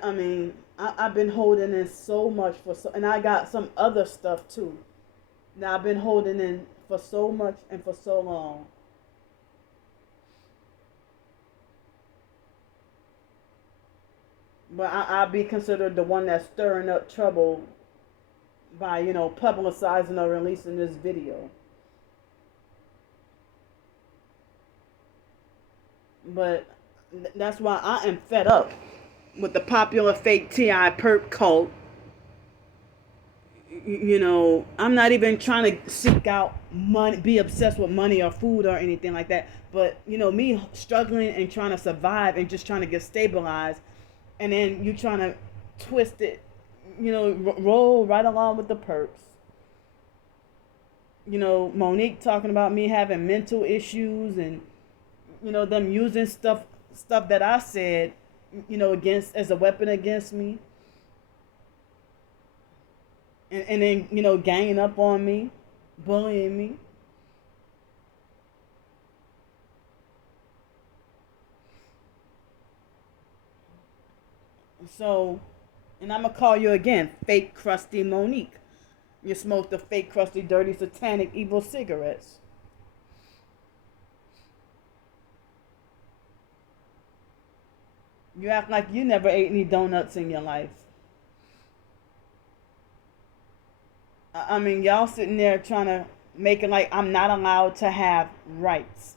I mean, I've been holding in so much and I got some other stuff too. Now I've been holding in for so much and for so long. But I'll be considered the one that's stirring up trouble by, publicizing or releasing this video. But that's why I am fed up with the popular fake TI perp cult. I'm not even trying to seek out money, be obsessed with money or food or anything like that. But, me struggling and trying to survive and just trying to get stabilized. And then you trying to twist it, roll right along with the perps. Monique talking about me having mental issues and, them using stuff that I said, against as a weapon against me. And then, ganging up on me, bullying me. So, and I'm going to call you again, fake crusty Monique. You smoke the fake crusty, dirty, satanic, evil cigarettes. You act like you never ate any donuts in your life. I mean, y'all sitting there trying to make it like I'm not allowed to have rights.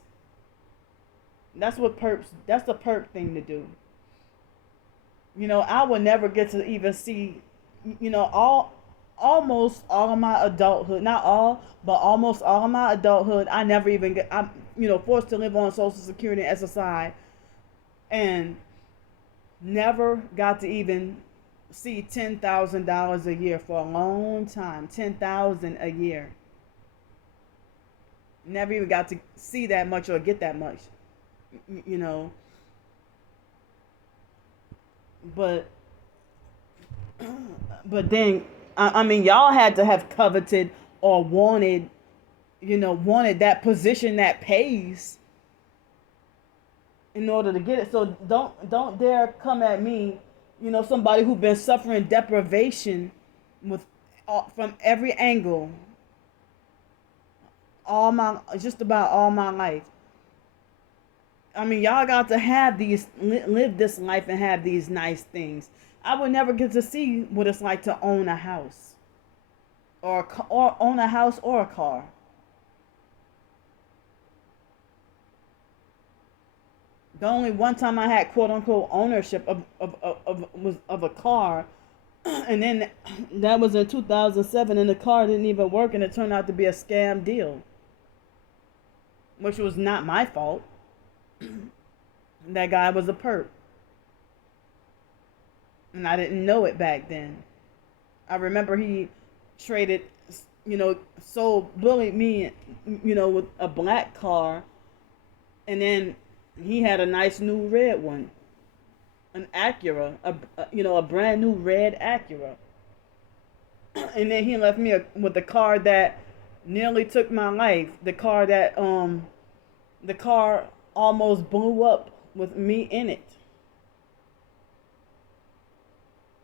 That's the perp thing to do. I will never get to even see, almost all of my adulthood, not all, but almost all of my adulthood, I never even I'm, forced to live on Social Security and SSI, and never got to even see $10,000 a year for a long time. 10,000 a year. Never even got to see that much or get that much. You know, but but then I mean, y'all had to have coveted or wanted that position that pays in order to get it. So don't dare come at me, somebody who's been suffering deprivation with from every angle, just about all my life. I mean, y'all got to have live this life and have these nice things. I would never get to see what it's like to own a house, or own a house or a car. The only one time I had quote unquote ownership of a car, and then that was in 2007, and the car didn't even work, and it turned out to be a scam deal, which was not my fault. That guy was a perp, and I didn't know it back then. I remember he traded, bullied me, with a black car, and then he had a nice new red one, an Acura, a brand new red Acura, and then he left me with the car that nearly took my life. The car almost blew up with me in it.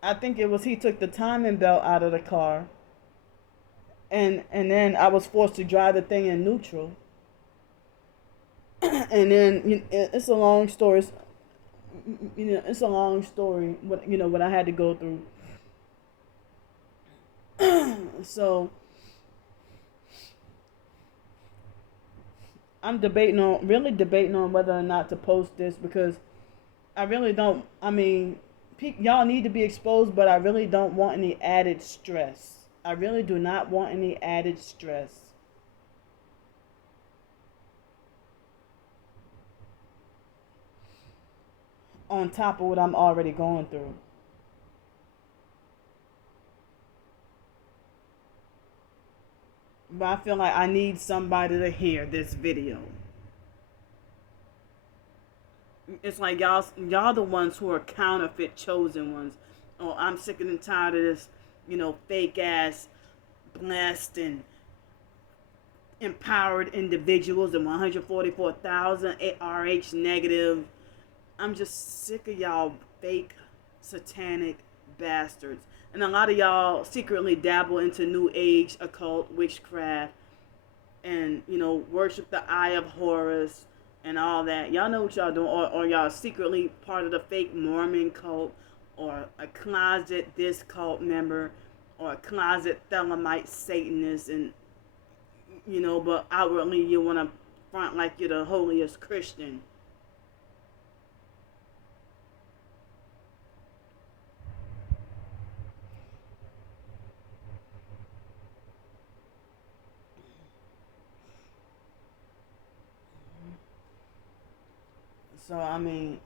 I think it was he took the timing belt out of the car, and then I was forced to drive the thing in neutral. And then it's a long story. It's a long story. What I had to go through. So I'm really debating on whether or not to post this, because I really don't. I mean, y'all need to be exposed, but I really don't want any added stress. I really do not want any added stress on top of what I'm already going through. But I feel like I need somebody to hear this video. It's like y'all the ones who are counterfeit chosen ones. Oh, I'm sick and tired of this, fake ass blessed and empowered individuals and 144,000 RH negative. I'm just sick of y'all fake satanic bastards. And a lot of y'all secretly dabble into new age occult witchcraft and worship the Eye of Horus and all that. Y'all know what y'all doing, or y'all secretly part of the fake Mormon cult, or a closet this cult member, or a closet Thelemite Satanist, and but outwardly you want to front like you're the holiest Christian. So I mean,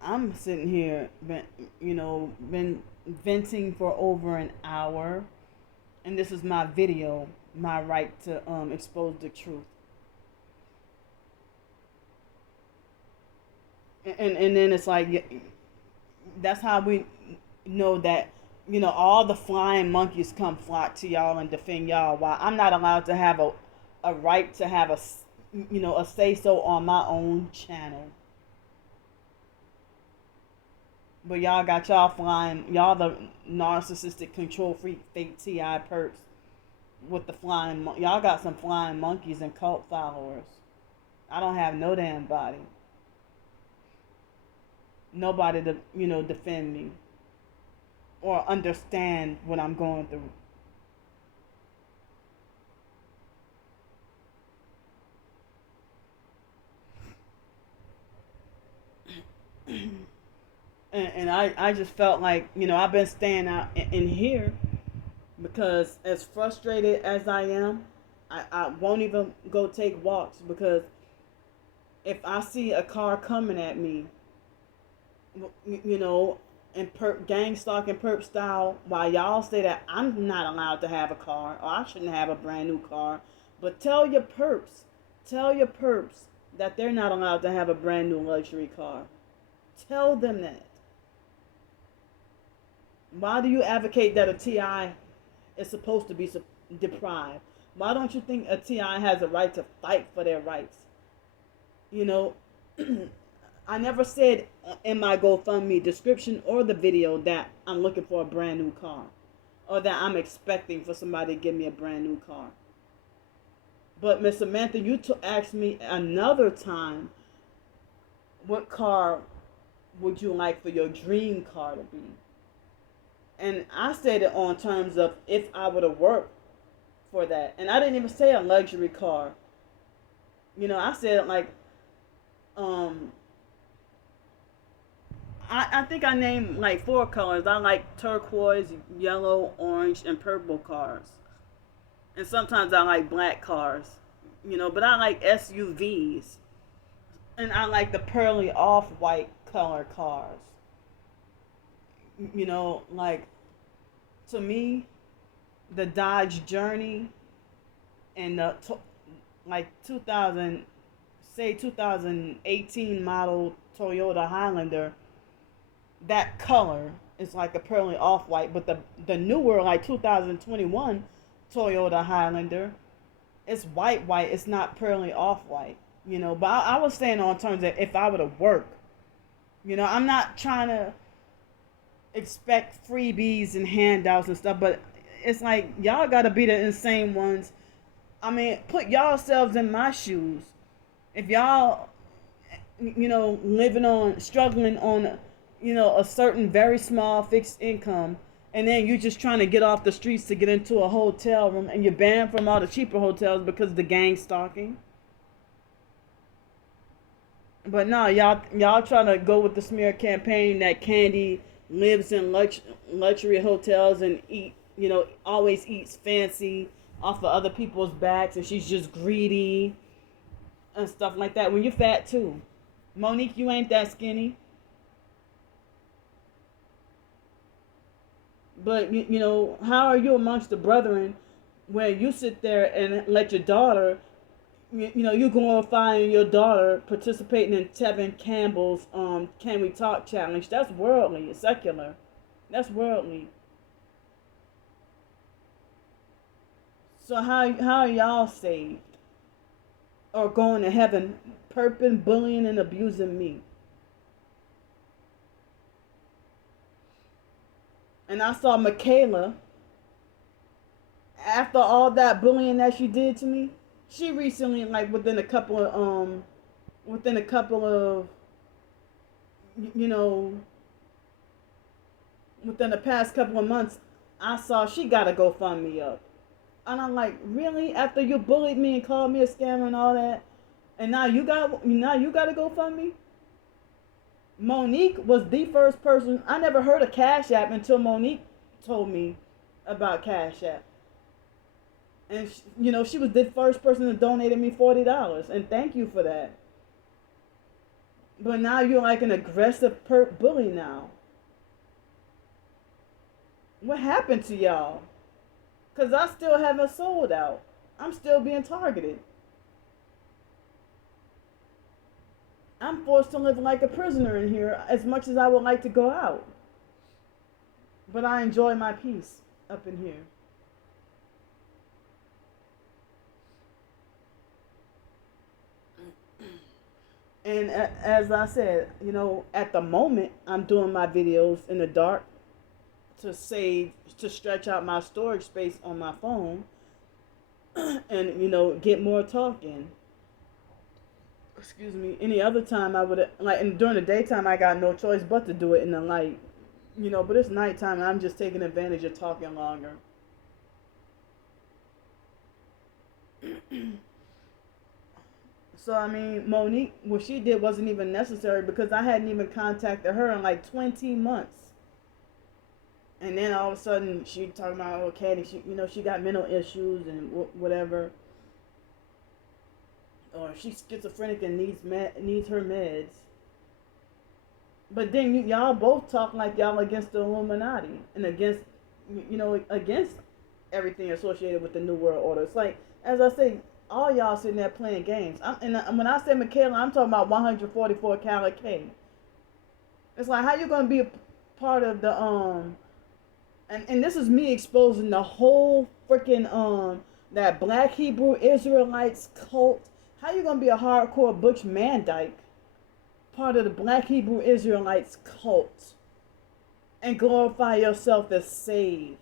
I'm sitting here, been venting for over an hour, and this is my video, my right to expose the truth. And then it's like, that's how we know that all the flying monkeys come flock to y'all and defend y'all, while I'm not allowed to have a right to have a say so on my own channel. But y'all got y'all flying, y'all the narcissistic control freak fake Ti perps with the flying. Y'all got some flying monkeys and cult followers. I don't have no damn body. Nobody to defend me or understand what I'm going through. And I just felt like I've been staying out in here because as frustrated as I am, I won't even go take walks, because if I see a car coming at me, in gang stalk and perp style, while y'all say that I'm not allowed to have a car or I shouldn't have a brand new car, but tell your perps that they're not allowed to have a brand new luxury car. Tell them that. Why do you advocate that a TI is supposed to be deprived? Why don't you think a TI has a right to fight for their rights? You know, I never said in my GoFundMe description or the video that I'm looking for a brand new car, or that I'm expecting for somebody to give me a brand new car. But Miss Samantha, you asked me another time, what car would you like for your dream car to be? And I said it on terms of if I were to work for that. And I didn't even say a luxury car. I said like, I think I named like 4 colors. I like turquoise, yellow, orange, and purple cars. And sometimes I like black cars. But I like SUVs. And I like the pearly off-white color cars. Like, to me, the Dodge Journey and the like 2018 model Toyota Highlander, that color is like a pearly off-white. But the newer, like 2021 Toyota Highlander, it's white. It's not pearly off-white. But I was saying on terms that if I were to work, I'm not trying to expect freebies and handouts and stuff, but it's like y'all gotta be the insane ones. I mean, put y'all selves in my shoes. If y'all, struggling on, a certain very small fixed income, and then you're just trying to get off the streets to get into a hotel room, and you're banned from all the cheaper hotels because of the gang stalking. But no, y'all trying to go with the smear campaign that Candy lives in luxury hotels and always eats fancy off of other people's backs, and she's just greedy and stuff like that. When you're fat too, Monique, you ain't that skinny. But how are you amongst the brethren where you sit there and let your daughter, you glorifying your daughter participating in Tevin Campbell's Can We Talk challenge. That's worldly. It's secular. That's worldly. So how are y'all saved or going to heaven, perping, bullying, and abusing me? And I saw Michaela, after all that bullying that she did to me, she recently, like within a couple of you know within the past couple of months, I saw she got to GoFundMe up. And I'm like, really? After you bullied me and called me a scammer and all that, and now you got to GoFundMe? Monique was the first person. I never heard of Cash App until Monique told me about Cash App. And she was the first person that donated me $40, and thank you for that. But now you're like an aggressive bully now. What happened to y'all? Because I still haven't sold out. I'm still being targeted. I'm forced to live like a prisoner in here as much as I would like to go out. But I enjoy my peace up in here. And as I said, at the moment, I'm doing my videos in the dark to stretch out my storage space on my phone and, get more talking. Excuse me. Any other time I would, and during the daytime, I got no choice but to do it in the light. But it's nighttime and I'm just taking advantage of talking longer. So, Monique, what she did wasn't even necessary because I hadn't even contacted her in like 20 months. And then all of a sudden, she talking about, oh, Candy, she got mental issues and whatever. Or she's schizophrenic and needs her meds. But then y'all both talk like y'all against the Illuminati and against everything associated with the New World Order. It's like, as I say, all y'all sitting there playing games. And when I say Michaela, I'm talking about 144 Cali K. It's like, how you gonna be a part of the and this is me exposing the whole freaking that Black Hebrew Israelites cult. How you gonna be a hardcore Butch Mandyke, part of the Black Hebrew Israelites cult, and glorify yourself as saved?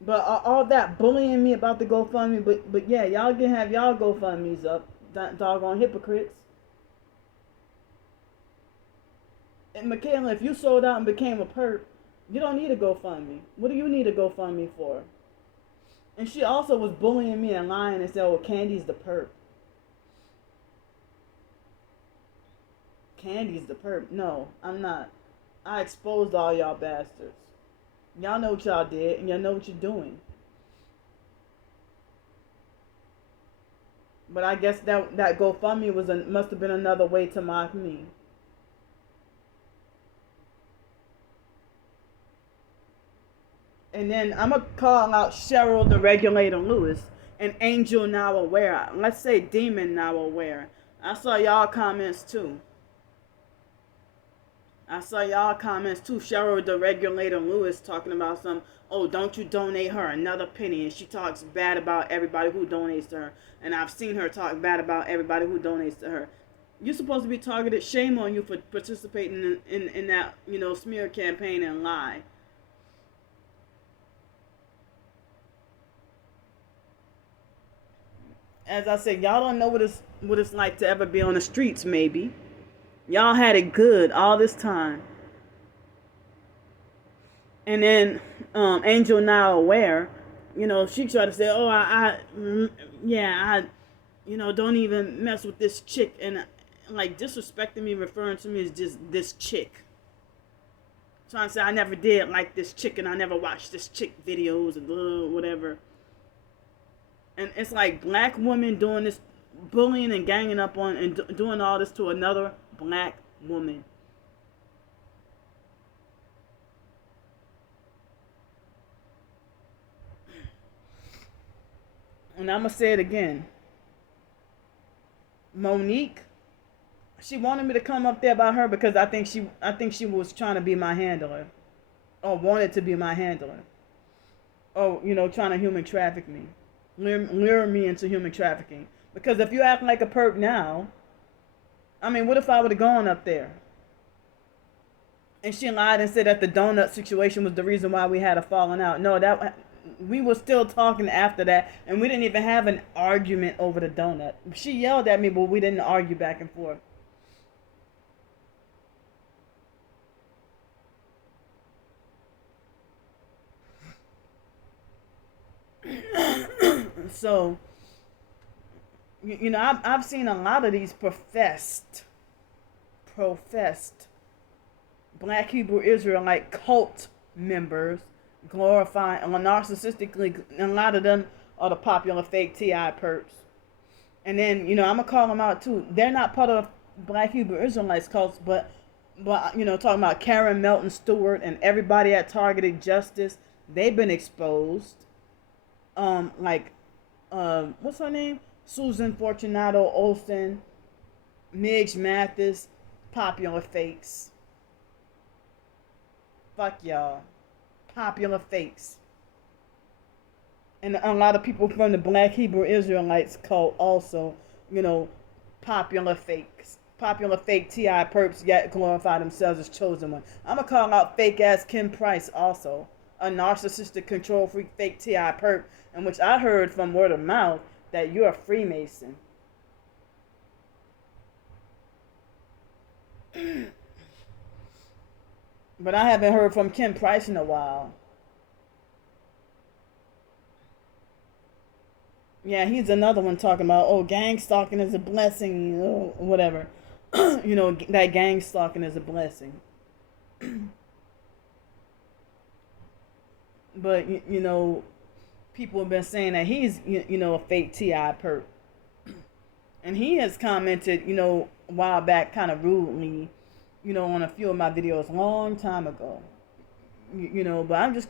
But all that bullying me about the GoFundMe, but yeah, y'all can have y'all GoFundMes up, doggone hypocrites. And Michaela, if you sold out and became a perp, you don't need a GoFundMe. What do you need a GoFundMe for? And she also was bullying me and lying and said, "Oh, Candy's the perp." Candy's the perp. No, I'm not. I exposed all y'all bastards. Y'all know what y'all did, and y'all know what you're doing. But I guess that GoFundMe must have been another way to mock me. And then I'm going to call out Cheryl the Regulator Lewis and Angel Now Aware. Let's say Demon Now Aware. I saw y'all comments too. Cheryl the Regulator Lewis talking about oh, don't you donate her another penny. And she talks bad about everybody who donates to her. And I've seen her talk bad about everybody who donates to her. You're supposed to be targeted. Shame on you for participating in that, smear campaign and lie. As I said, y'all don't know what it's like to ever be on the streets, maybe. Y'all had it good all this time. And then Angel Now Aware, she tried to say, oh, don't even mess with this chick. And like disrespecting me, referring to me as just this chick. Trying to say I never did like this chick and I never watched this chick videos and whatever. And it's like black women doing this bullying and ganging up on and doing all this to another black woman. And I'm gonna say it again. Monique, she wanted me to come up there by her because I think she was trying to be my handler, or wanted to be my handler, or trying to human traffic me, lure me into human trafficking. Because if you act like a perp now, I mean, what if I would have gone up there and she lied and said that the donut situation was the reason why we had a falling out? No, that we were still talking after that, and we didn't even have an argument over the donut. She yelled at me, but we didn't argue back and forth. So, I've seen a lot of these professed Black Hebrew Israelite cult members glorifying, or narcissistically, and a lot of them are the popular fake TI perps. And then, I'm gonna call them out too. They're not part of Black Hebrew Israelites cults, but talking about Karen Melton Stewart and everybody at Targeted Justice, they've been exposed. Like, what's her name? Susan Fortunato Olsen, Midge Mathis, popular fakes. Fuck y'all. Popular fakes. And a lot of people from the Black Hebrew Israelites cult also, popular fakes. Popular fake TI perps yet glorify themselves as chosen one. I'm going to call out fake ass Kim Price also. A narcissistic control freak fake TI perp, in which I heard from word of mouth that you're a Freemason. But I haven't heard from Kim Price in a while. Yeah, he's another one talking about, oh, gang stalking is a blessing, whatever. That gang stalking is a blessing. But, people have been saying that he's, a fake TI perp. And he has commented, a while back, kind of rudely, on a few of my videos a long time ago. But I'm just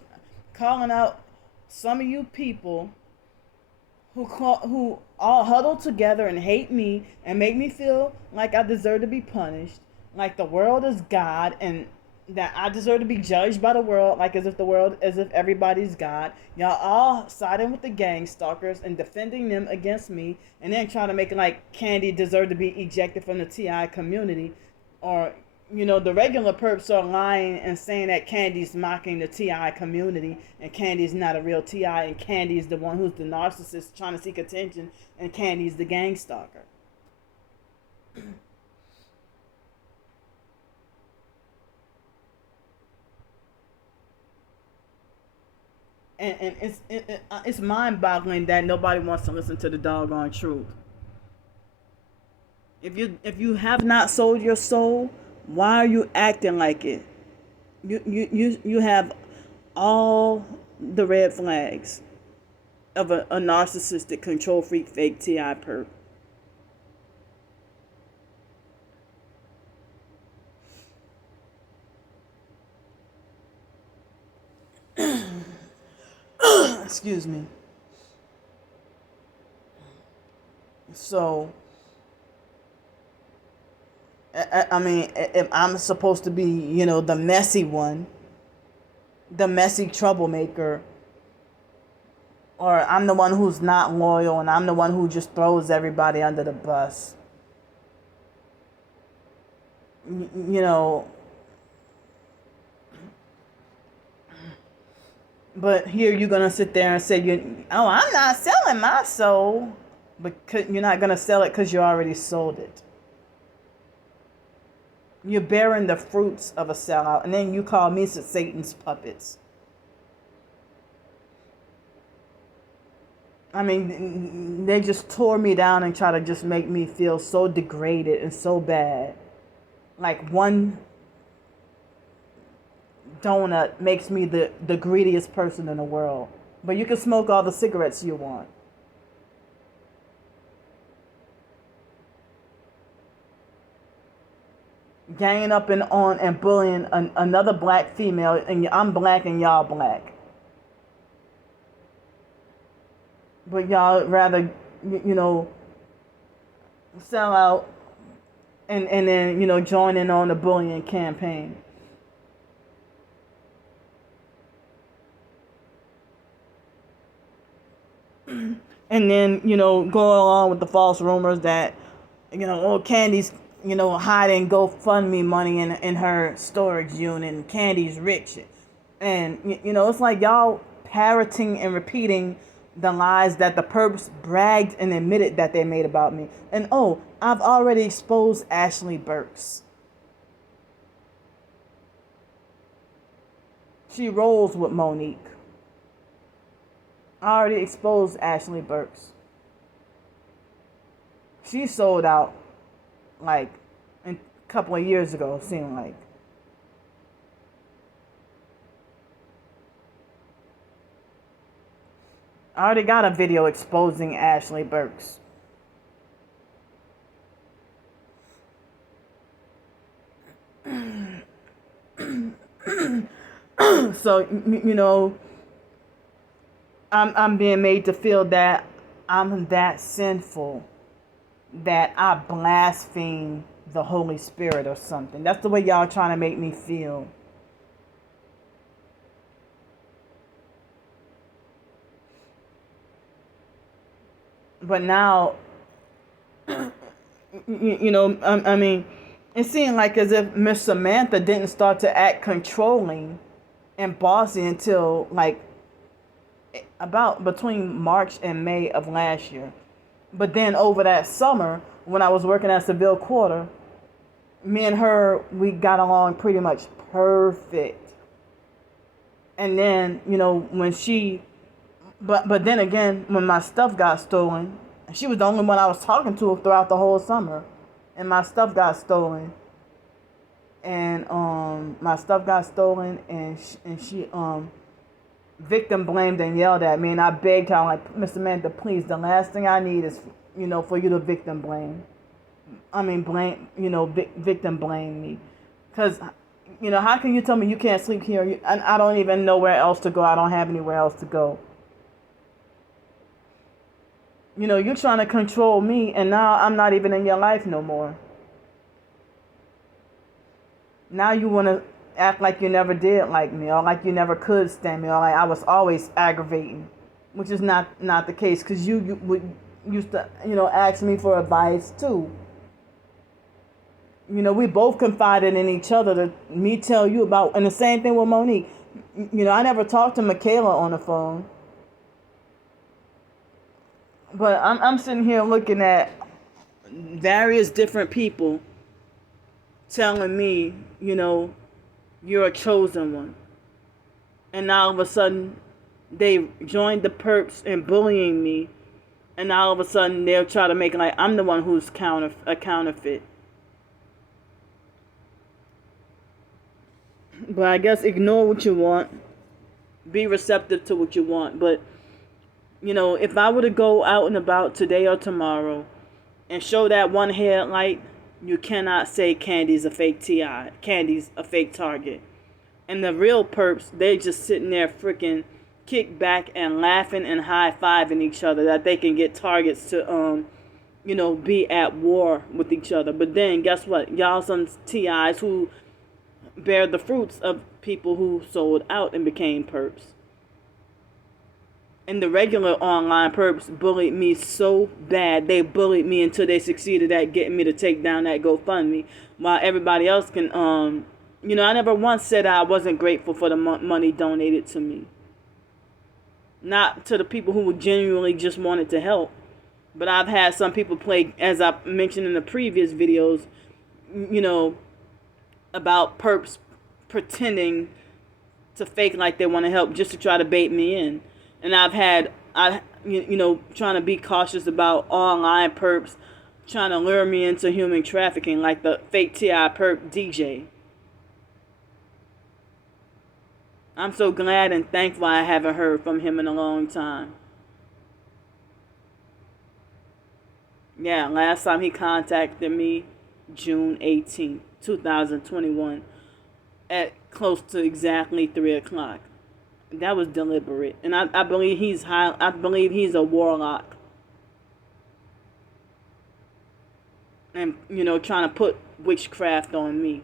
calling out some of you people who all huddle together and hate me and make me feel like I deserve to be punished, like the world is God, and that I deserve to be judged by the world, like as if everybody's God. Y'all all siding with the gang stalkers and defending them against me, and then trying to make it like Candy deserved to be ejected from the TI community, or the regular perps are lying and saying that Candy's mocking the TI community, and Candy's not a real TI, and Candy's the one who's the narcissist trying to seek attention, and Candy's the gang stalker. And it's mind-boggling that nobody wants to listen to the doggone truth. If you have not sold your soul, why are you acting like it? You have all the red flags of a narcissistic control freak fake TI perp. Excuse me. So, I mean, if I'm supposed to be, the messy one, the messy troublemaker, or I'm the one who's not loyal and I'm the one who just throws everybody under the bus, you know, but here you're going to sit there and say, oh, I'm not selling my soul, but you're not going to sell it because you already sold it. You're bearing the fruits of a sellout, and then you call me Satan's puppets. I mean, they just tore me down and try to just make me feel so degraded and so bad. Like one donut makes me the greediest person in the world. But you can smoke all the cigarettes you want. Ganging up and on and bullying another black female, and I'm black and y'all black. but y'all rather, you know, sell out and then, you know, join in on the bullying campaign. And then, you know, go along with the false rumors that, you know, oh, Candy's, you know, hiding GoFundMe money in her storage unit, and Candy's rich. And, you know, it's like y'all parroting and repeating the lies that the perps bragged and admitted that they made about me. And, oh, I've already exposed Ashley Burks. She rolls with Monique. I already exposed Ashley Burks. She sold out like a couple of years ago, it seemed like. I already got a video exposing Ashley Burks. So, you know, I'm being made to feel that I'm that sinful that I blaspheme the Holy Spirit or something. That's the way y'all trying to make me feel. But now, you know, I mean, it seemed like as if Miss Samantha didn't start to act controlling and bossy until like about between March and May of last year. But then over that summer, when I was working at Seville Quarter, me and her, we got along pretty much perfect. And then, you know, when she, but then again, when my stuff got stolen, she was the only one I was talking to throughout the whole summer, and my stuff got stolen. And my stuff got stolen, and she victim blamed and yelled at me, and I begged her, like, Miss Amanda, please, the last thing I need is, you know, for you to victim blame. I mean, blame, you know, victim blame me, because, you know, how can you tell me you can't sleep here? And I don't even know where else to go. I don't have anywhere else to go. You know, you're trying to control me, and now I'm not even in your life no more. Now you want to act like you never did like me, or like you never could stand me, or like I was always aggravating, which is not the case, because you would used to, you know, ask me for advice too. You know, we both confided in each other to me tell you about, and the same thing with Monique. You know, I never talked to Michaela on the phone, but I'm sitting here looking at various different people telling me, you know, you're a chosen one. And now all of a sudden, they joined the perps and bullying me. And now all of a sudden, they'll try to make it like I'm the one who's a counterfeit. But I guess ignore what you want. Be receptive to what you want. But, you know, if I were to go out and about today or tomorrow and show that one headlight, you cannot say Candy's a fake TI. Candy's a fake target. And the real perps, they just sitting there freaking kick back and laughing and high-fiving each other that they can get targets to, you know, be at war with each other. But then guess what? Y'all some TIs who bear the fruits of people who sold out and became perps. And the regular online perps bullied me so bad. They bullied me until they succeeded at getting me to take down that GoFundMe. While everybody else can, you know, I never once said I wasn't grateful for the money donated to me. Not to the people who genuinely just wanted to help. But I've had some people play, as I mentioned in the previous videos, you know, about perps pretending to fake like they want to help just to try to bait me in. And I've had, you know, trying to be cautious about online perps trying to lure me into human trafficking, like the fake TI perp DJ. I'm so glad and thankful I haven't heard from him in a long time. Yeah, last time he contacted me, June 18th, 2021, at close to exactly 3 o'clock. That was deliberate, and I believe he's high. I believe he's a warlock, and trying to put witchcraft on me,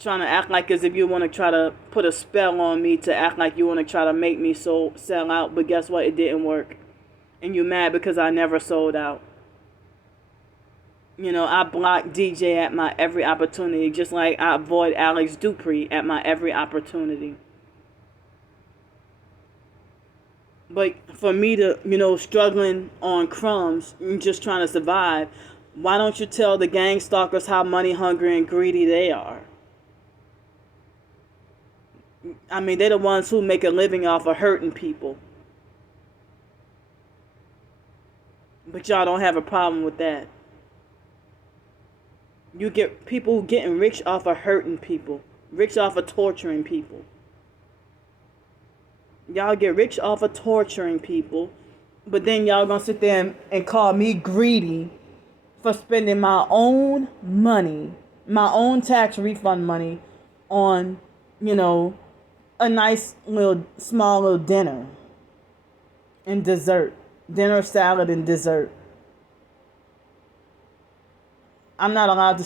trying to act like as if you want to try to put a spell on me, to act like you want to try to make me sell out. But guess what? It didn't work, and you mad because I never sold out. I block DJ at my every opportunity, just like I avoid Alex Dupree at my every opportunity. But for me to, struggling on crumbs and just trying to survive, why don't you tell the gang stalkers how money hungry and greedy they are? I mean, they're the ones who make a living off of hurting people. But y'all don't have a problem with that. You get people getting rich off of hurting people, rich off of torturing people. Y'all get rich off of torturing people, but then y'all gonna sit there and call me greedy for spending my own money, my own tax refund money on, a nice little small little dinner and dessert. Dinner, salad, and dessert. I'm not allowed to